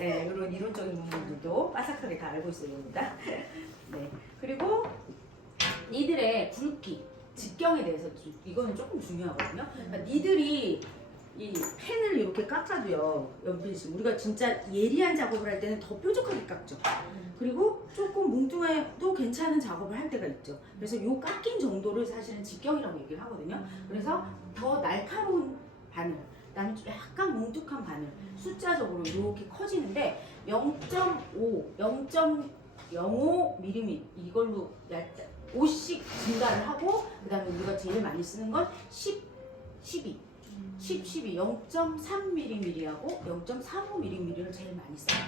이런 이론적인 부분들도 빠삭하게 다 알고 있어야 됩니다. 그리고 니들의 굵기, 직경에 대해서 이거는 조금 중요하거든요. 그러니까 니들이 이 펜을 이렇게 깎아도요, 연필식 우리가 진짜 예리한 작업을 할 때는 더 뾰족하게 깎죠. 그리고 조금 뭉뚱해도 괜찮은 작업을 할 때가 있죠. 그래서 요 깎인 정도를 사실은 직경이라고 얘기를 하거든요. 그래서 더 날카로운 바늘, 그다음에 약간 뭉툭한 바늘, 숫자적으로 이렇게 커지는데 0.5, 0.05mm 이걸로 5씩 증가를 하고 그다음에 우리가 제일 많이 쓰는 건 10, 12. 0.3mm하고 0.35mm를 제일 많이 써요.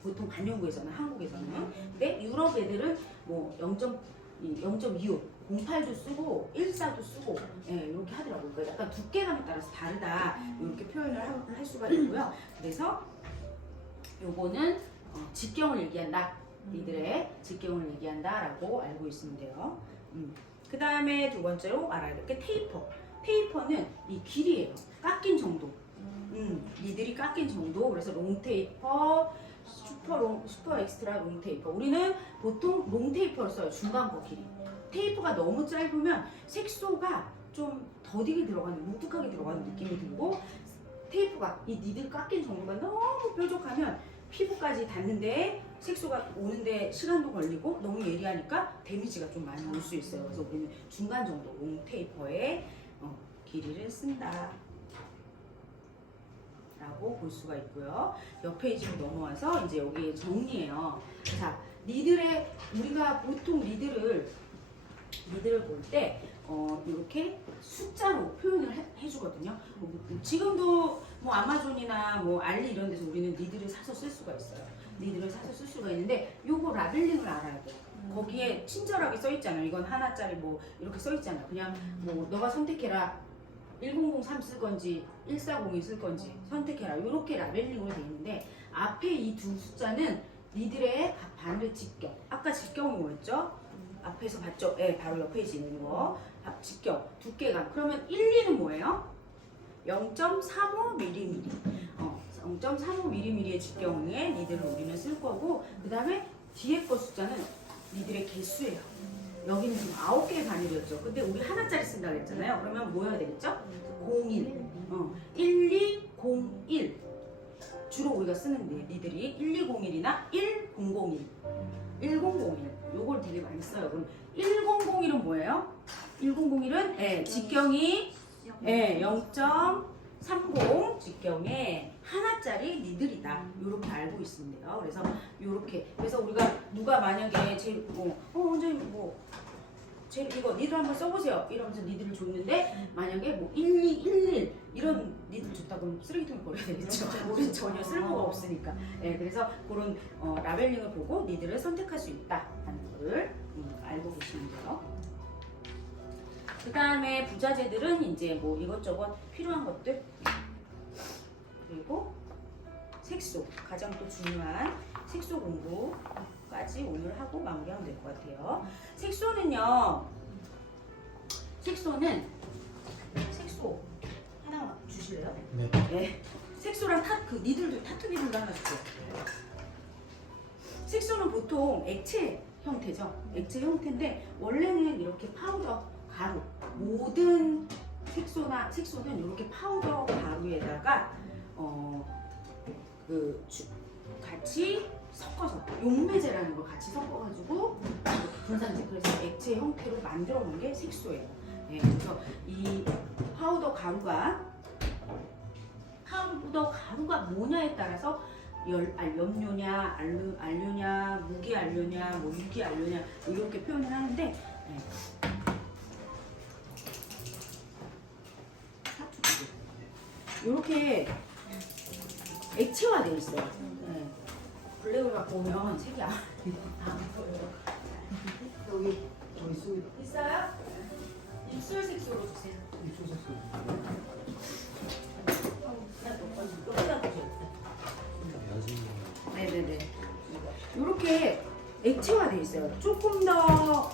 보통 반영구에서는 한국에서는. 근데 유럽 애들은 뭐 0.25, 08도 쓰고 14도 쓰고 이렇게 하더라고요. 그러니까 약간 두께감에 따라서 다르다 이렇게 표현을 할 수가 있고요. 그래서 요거는 직경을 얘기한다. 니들의 직경을 얘기한다라고 알고 있으면 돼요. 그 다음에 두 번째로 알아야 될 게 테이퍼. 테이퍼는 이 길이에요. 깎인 정도. 니들이 깎인 정도. 그래서 롱 테이퍼, 슈퍼 엑스트라 롱 테이퍼. 우리는 보통 롱 테이퍼를 써요. 중간 거 길이. 테이프가 너무 짧으면 색소가 좀 더디게 들어가는, 묵직하게 들어가는 느낌이 들고, 테이프가 이 니들 깎인 정도가 너무 뾰족하면 피부까지 닿는데 색소가 오는데 시간도 걸리고 너무 예리하니까 데미지가 좀 많이 올 수 있어요. 그래서 우리는 중간 정도 롱 테이퍼의 길이를 쓴다 라고 볼 수가 있고요. 옆 페이지로 넘어와서 이제 여기 정리해요. 자, 니들의, 우리가 보통 니들을 볼 때 이렇게 숫자로 표현을 해주거든요. 지금도 뭐 아마존이나 뭐 알리 이런 데서 우리는 니들을 사서 쓸 수가 있어요. 니들을 사서 쓸 수가 있는데 요거 라벨링을 알아야 돼. 거기에 친절하게 써 있잖아요. 이건 하나짜리 뭐 이렇게 써 있잖아. 그냥 뭐 너가 선택해라. 1003 쓸 건지 1402 쓸 건지 선택해라. 이렇게 라벨링으로 돼 있는데 앞에 이 두 숫자는 니들의 반대 직경. 아까 직경이 뭐였죠? 앞에서 봤죠? 네, 바로 옆에 있는 거. 직경 두께감. 그러면 1, 2는 뭐예요? 0.35mm. 0.35mm의 직경에 니들을 우리는 쓸 거고, 그 다음에 뒤에 거 숫자는 니들의 개수예요. 여기는 지금 9개의 바늘이었죠. 근데 우리 하나짜리 쓴다 그랬잖아요. 그러면 뭐 해야 되겠죠? 01. 1201. 주로 우리가 쓰는데 니들이 1201이나 1001. 1001. 요걸 되게 많이 써요. 그럼 1001은 뭐예요? 1001은 직경이 0.30 직경에 하나짜리 니들이다. 요렇게 알고 있으면 돼요. 그래서 요렇게. 그래서 우리가 누가 만약에 제일 원장님 이거 니들 한번 써보세요. 이러면서 니들을 줬는데 만약에 뭐 1211 이런 니들 줬다 그러면 쓰레기통에 버려야 되겠죠. 우리 전혀 쓸모가 없으니까. 그래서 그런 라벨링을 보고 니들을 선택할 수 있다 하는 거를 알고 계시면 돼요. 그 다음에 부자재들은 이제 뭐 이것저것 필요한 것들, 그리고 색소, 가장 또 중요한 색소 공부까지 오늘 하고 마무리하면 될 것 같아요. 색소는요, 색소 하나 주실래요? 네. 색소랑 니들도 타투 비누도 하나 줄게요. 색소는 보통 액체 형태죠. 액체 형태인데 원래는 이렇게 파우더 가루, 모든 색소는 이렇게 파우더 가루에다가 같이 섞어서 용매제라는 걸 같이 섞어가지고 분산제, 그래서 액체 형태로 만들어 놓은 게 색소예요. 그래서 이 파우더 가루가 뭐냐에 따라서 염료냐, 안료냐, 무기안료냐, 뭐 유기안료냐 이렇게 표현을 하는데 이렇게 액체화되어 있어요. 블랙을 갖고 오면 색이 안 보여요. 여기 있어요? 입술 색소로 주세요. 입술 색소. 여기다 보세요. 네네네. 이렇게 액체화되어 있어요. 조금 더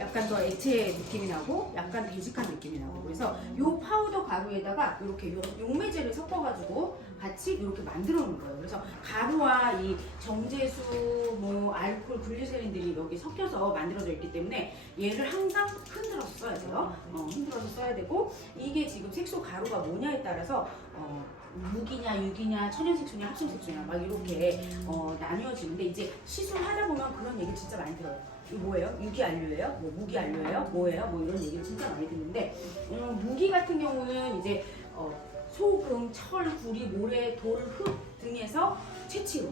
약간 더 액체 느낌이 나고 약간 되직한 느낌이 나고, 그래서 요 파우더 가루에다가 이렇게 용매제를 섞어가지고 같이 이렇게 만들어 놓은 거예요. 그래서 가루와 이 정제수, 뭐 알코올, 글리세린들이 여기 섞여서 만들어져 있기 때문에 얘를 항상 흔들어서 써야 돼요. 흔들어서 써야 되고, 이게 지금 색소 가루가 뭐냐에 따라서 무기냐, 유기냐, 천연색소냐, 합성색소냐 막 이렇게 나뉘어지는데, 이제 시술하다 보면 그런 얘기 진짜 많이 들어요. 이거 뭐예요? 유기안료예요? 뭐 무기안료예요? 뭐예요? 뭐 이런 얘기를 진짜 많이 듣는데, 무기 같은 경우는 이제 소금, 철, 구리, 모래, 돌, 흙 등에서 채취로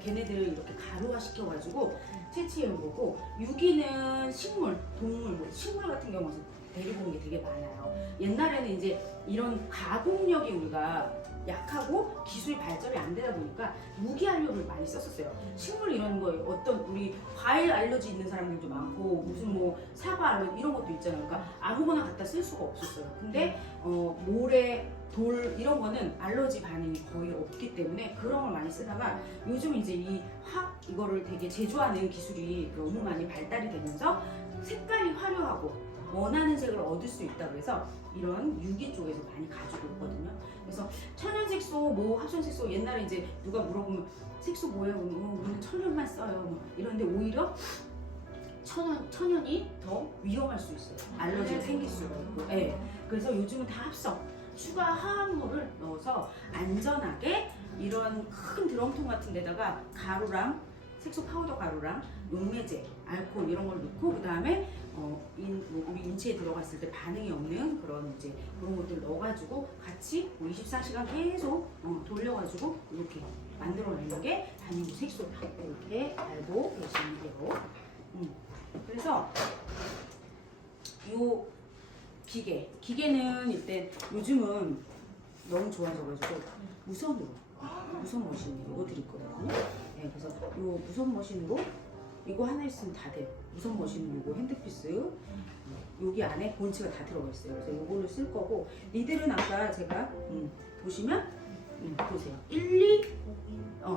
걔네들을 이렇게 가루화 시켜가지고 채취해온 거고, 유기는 식물, 동물, 뭐 식물 같은 경우는 데리고 온 게 되게 많아요. 옛날에는 이제 이런 가공력이 우리가 약하고 기술이 발전이 안 되다 보니까 무기안료를 많이 썼었어요. 식물 이런 거, 어떤 우리 과일 알러지 있는 사람들도 많고 무슨 뭐 사과 알러지 이런 것도 있잖아요. 그러니까 아무거나 갖다 쓸 수가 없었어요. 근데 모래, 돌 이런 거는 알러지 반응이 거의 없기 때문에 그런 걸 많이 쓰다가 요즘 이제 이거를 되게 제조하는 기술이 너무 많이 발달이 되면서 색깔이 화려하고 원하는 색을 얻을 수 있다 그래서 이런 유기 쪽에서 많이 가지고 있거든요. 그래서 천연색소, 뭐 합성색소, 옛날에 이제 누가 물어보면 색소 뭐예요? 우리는 천연만 써요. 뭐 이런데 오히려 천연이 더 위험할 수 있어요. 알러지가 생길 수가 있고. 예. 그래서 요즘은 다 합성. 추가 화합물을 넣어서 안전하게 이런 큰 드럼통 같은 데다가 가루랑 색소 파우더 가루랑 용매제, 알코올 이런 걸 넣고 그 다음에 우리 인체에 들어갔을 때 반응이 없는 그런 이제 그런 것들 넣어가지고 같이 24시간 계속 돌려가지고 이렇게 만들어내는 게 단유 색소다. 이렇게 알고 계시면 돼요. 그래서 요 기계는 일단 요즘은 너무 좋아져가지고 무선 머신 이거 드릴 거거든요. 네, 그래서 요 무선 머신으로 이거 하나 있으면 다 돼요. 무선 머신 요거 핸드피스 여기 안에 본체가 다 들어가 있어요. 그래서 요거를 쓸 거고 니들은 아까 제가 보시면 보세요. 1, 2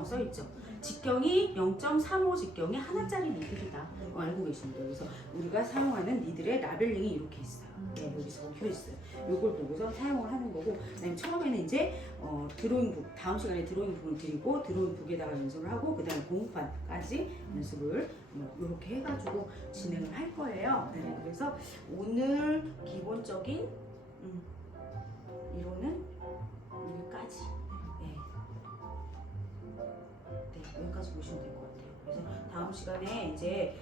써있죠. 직경이 0.35 직경이 하나짜리 니들이다. 알고 계십니다. 그래서 우리가 사용하는 니들의 라벨링이 이렇게 있어요. 네, 여기서 적혀 있어요. 요걸 보고서 사용을 하는 거고, 그다음에 처음에는 이제 드로잉북, 다음 시간에 드로잉북을 드리고 드로잉북에다가 연습을 하고 그다음에 공부판까지 연습을 이렇게 해가지고 진행을 할 거예요. 네, 그래서 오늘 기본적인 이론은 여기까지. 네, 여기까지 보시면 될 것 같아요. 그래서 다음 시간에 이제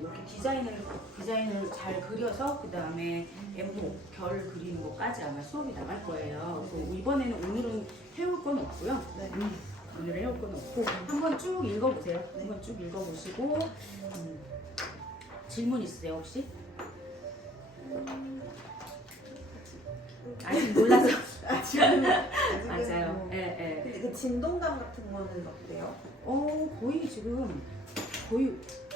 이렇게 디자인을 잘 그려서 그 다음에 엠보 결 그리는 것까지 아마 수업이 나갈 거예요. 그래서 이번에는 오늘은 해올 건 없고요. 네. 오늘은 해올 건 없고 한번 쭉 읽어보세요. 한번 쭉 읽어보시고 질문 있으세요 혹시? 아직 몰라서. 맞아요. 예. 근데 그 진동감 같은 거는 어때요? 거의 지금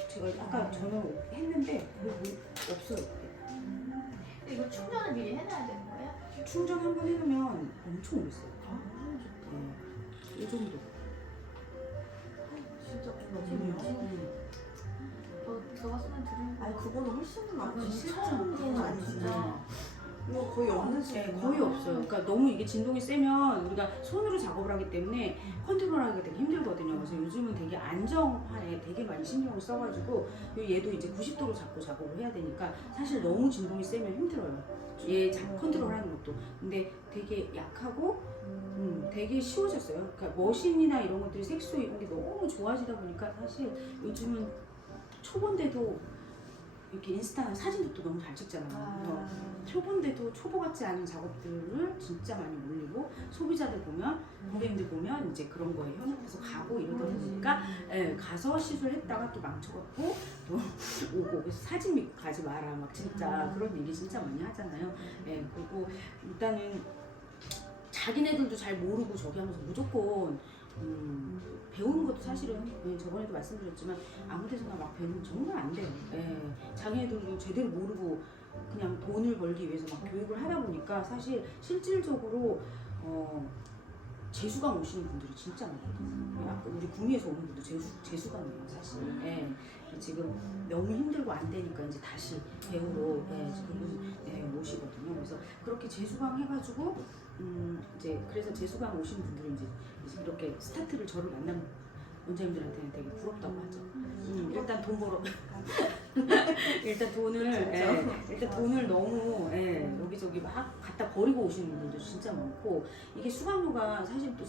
제가 아까 전화 했는데 거의 없어요. 이거 충전을 미리 해놔야 되는 거예요? 충전 한번 해놓으면 엄청 오래 써요. 이 정도. 진짜 너가 쓰면 들은 아니 그거는 훨씬 많고 진짜 처음은 아니지. 이거 거의 없는 수준. 네, 거의 없어요. 그러니까 너무 이게 진동이 세면 우리가 손으로 작업을 하기 때문에 컨트롤하기가 되게 힘들거든요. 그래서 요즘은 되게 안정화에 되게 많이 신경을 써가지고 얘도 이제 90도로 잡고 작업을 해야 되니까 사실 너무 진동이 세면 힘들어요. 얘 컨트롤하는 것도. 근데 되게 약하고 되게 쉬워졌어요. 그러니까 머신이나 이런 것들이 색소 이런 게 너무 좋아지다 보니까 사실 요즘은 초본데도 이렇게 인스타나 사진도 또 너무 잘 찍잖아요. 초본데도 초보 같지 않은 작업들을 진짜 많이 올리고 소비자들 보면 고객님들 보면 이제 그런 거에 현혹해서 가고 이러다 보니까 가서 시술했다가 또 망쳐갖고 또 오고 그래서 사진 믿고 가지 마라 막 진짜 그런 얘기 진짜 많이 하잖아요. 그리고 일단은 자기네들도 잘 모르고 저기 하면서 무조건 배우는 것도 사실은 저번에도 말씀드렸지만 아무 데서나 막 배우면 정말 안 돼요. 자기네들도 제대로 모르고 그냥 돈을 벌기 위해서 막 교육을 하다 보니까 사실 실질적으로 재수강 오시는 분들이 진짜 많거든요. 아까 우리 구미에서 오는 분도 재수강이에요 사실. 지금 너무 힘들고 안 되니까 이제 다시 배우러 그분 오시거든요. 그래서 그렇게 재수강 해가지고 이제 그래서 재수강 오시는 분들은 이제 이렇게 스타트를 저를 만난 원장님들한테는 되게 부럽다고 하죠. 일단 돈 벌어. 일단 돈을 너무 여기저기 막 갖다 버리고 오시는 분들도 진짜 많고 이게 수강료가 사실 또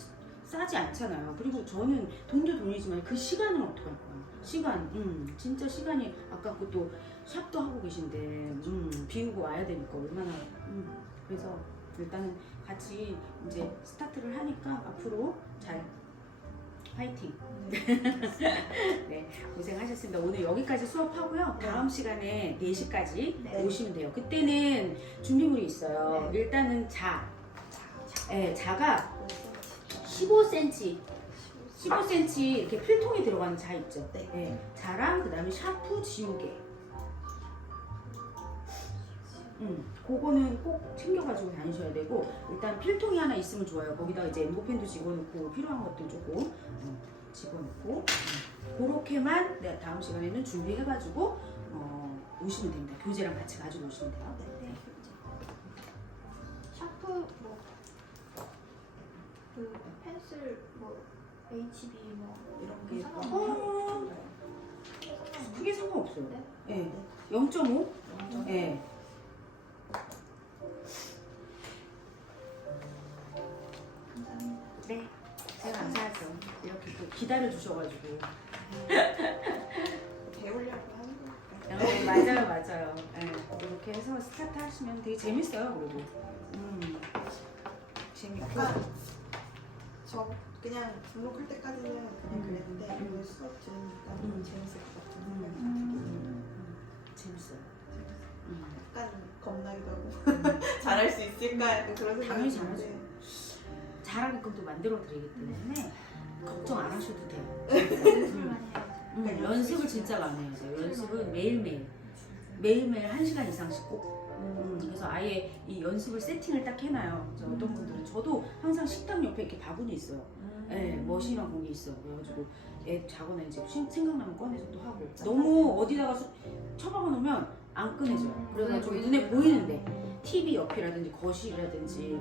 싸지 않잖아요. 그리고 저는 돈도 돈이지만 그 시간은 어떡할 거야. 시간, 진짜 시간이 아깝고 또 샵도 하고 계신데 비우고 와야 되니까 얼마나 그래서 일단은 같이 이제 스타트를 하니까 앞으로 잘 화이팅! 네, 고생하셨습니다. 오늘 여기까지 수업하고요. 다음 시간에 4시까지 오시면 돼요. 그때는 준비물이 있어요. 일단은 자가 15cm 이렇게 필통에 들어가는 자 있죠. 자랑 그다음에 샤프 지우개. 그거는 꼭 챙겨가지고 다니셔야 되고 일단 필통이 하나 있으면 좋아요. 거기다 이제 엠보펜도 집어넣고 필요한 것들 조금 집어넣고 그렇게만 다음 시간에는 준비해가지고 오시면 됩니다. 교재랑 같이 가지고 오시면 돼요. 샤프 그 펜슬 HB 이런 게 크게 상관없어요. 네? 예. 0.5? 예. 감사합니다. 네. 제가 감사하죠. 이렇게 또 기다려 주셔가지고. 배우려고 하는 거니까. 맞아요, 맞아요. 예. 이렇게 해서 스타트 하시면 되게 재밌어요, 그리고. 재밌고. 약간 저 그냥 등록할 때까지는 그냥 그랬는데 오늘 수업 들으니까 너무 재밌을 것 같은 생각이 재밌어요. 약간 겁나기도 하고 잘할 수 있을까 약간 그런 생각이 당연히 드는데 잘하게끔 또 만들어 드리기 때문에 걱정 안 하셔도 돼요. 연습을 많이 해야죠. 연습을 진짜 많이 해요. 연습은 매일매일 1시간 이상씩 꼭. 그래서 아예 이 연습을 세팅을 딱 해놔요. 그래서 어떤 분들은 저도 항상 식당 옆에 이렇게 바구니 있어요. 예, 머신이랑 거기 있어. 그래가지고 애 자거나 이제 생각나면 꺼내서 또 하고. 너무 어디다가 처박아 놓으면 안 꺼내져요. 그래가지고 눈에 보이는데 TV 옆이라든지 거실이라든지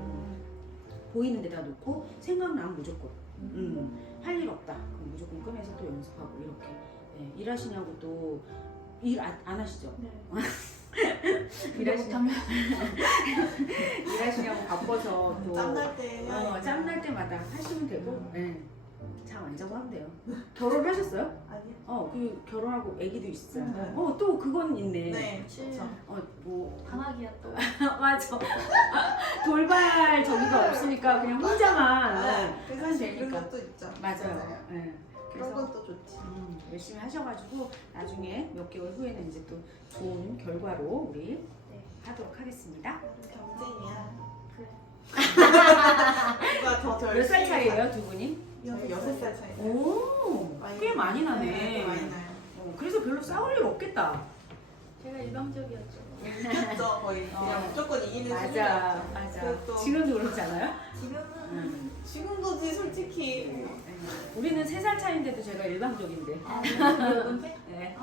보이는 데다 놓고 생각나면 무조건 할 일 없다 그럼 무조건 꺼내서 또 연습하고 이렇게. 예, 일하시냐고 또 일 안 하시죠? 네. 일하시냐고 일하시냐고 바빠서 또 짬날 때 짬날 때마다 하시면 되고. 예. 잠 안 자고 하면 돼요. 결혼하셨어요? 아니요. 그 결혼하고 아기도 있어요. 네. 또 그건 있네. 네. 그치. 그렇죠. 뭐 방학이야 또. 맞아. 돌발 저기가 없으니까 그냥 혼자만 네. 그 사실 되니까. 그런 것도 있죠. 맞아요. 네. 그런 그래서 것도 좋지. 열심히 하셔가지고 나중에 몇 개월 후에는 이제 또 좋은 결과로 우리 네. 하도록 하겠습니다. 경쟁이야. 그래. 누가 더 몇 살 차이예요, 두 분이? 저희 6살 차이. 오, 꽤 많이 나네. 네, 많이 나요. 그래서 별로 싸울 일 없겠다. 제가 일방적이었죠. 이겼죠 거의. 그냥 무조건 이기는 맞아, 수준이었죠. 맞아. 그것도- 지금도 그렇지 않아요? 지금은 지금도지 솔직히. 우리는 3살 차이인데도 제가 일방적인데. 연배? 네.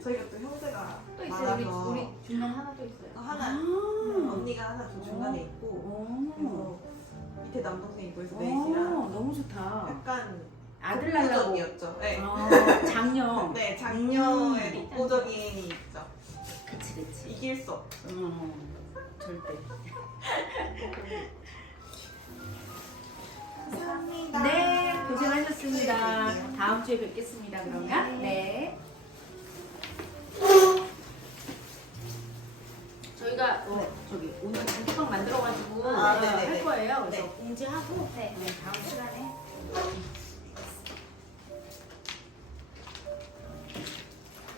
저희가 또 형제가 또 있어요. 많아서 우리 중간 하나 또 있어요. 하나 언니가 하나 저 중간에 있고 오. 그래서 밑에 남동생 있고 해서 넷이랑 너무 좋다. 약간 아들 낳으려고. 독보적이었죠. 네. 장녀. 네, 장녀의 독보적인 있죠. 그치. 이길 수 없죠. 절대. 감사합니다. 네, 고생하셨습니다. 네, 뵐게요. 다음 주에 뵙겠습니다, 그러면. 네. 저희가 저기 오늘 공지방 만들어가지고 네네네. 할 거예요. 그래서 네. 공지하고 네. 다음 시간에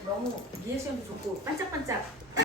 너무 리액션도 좋고 반짝반짝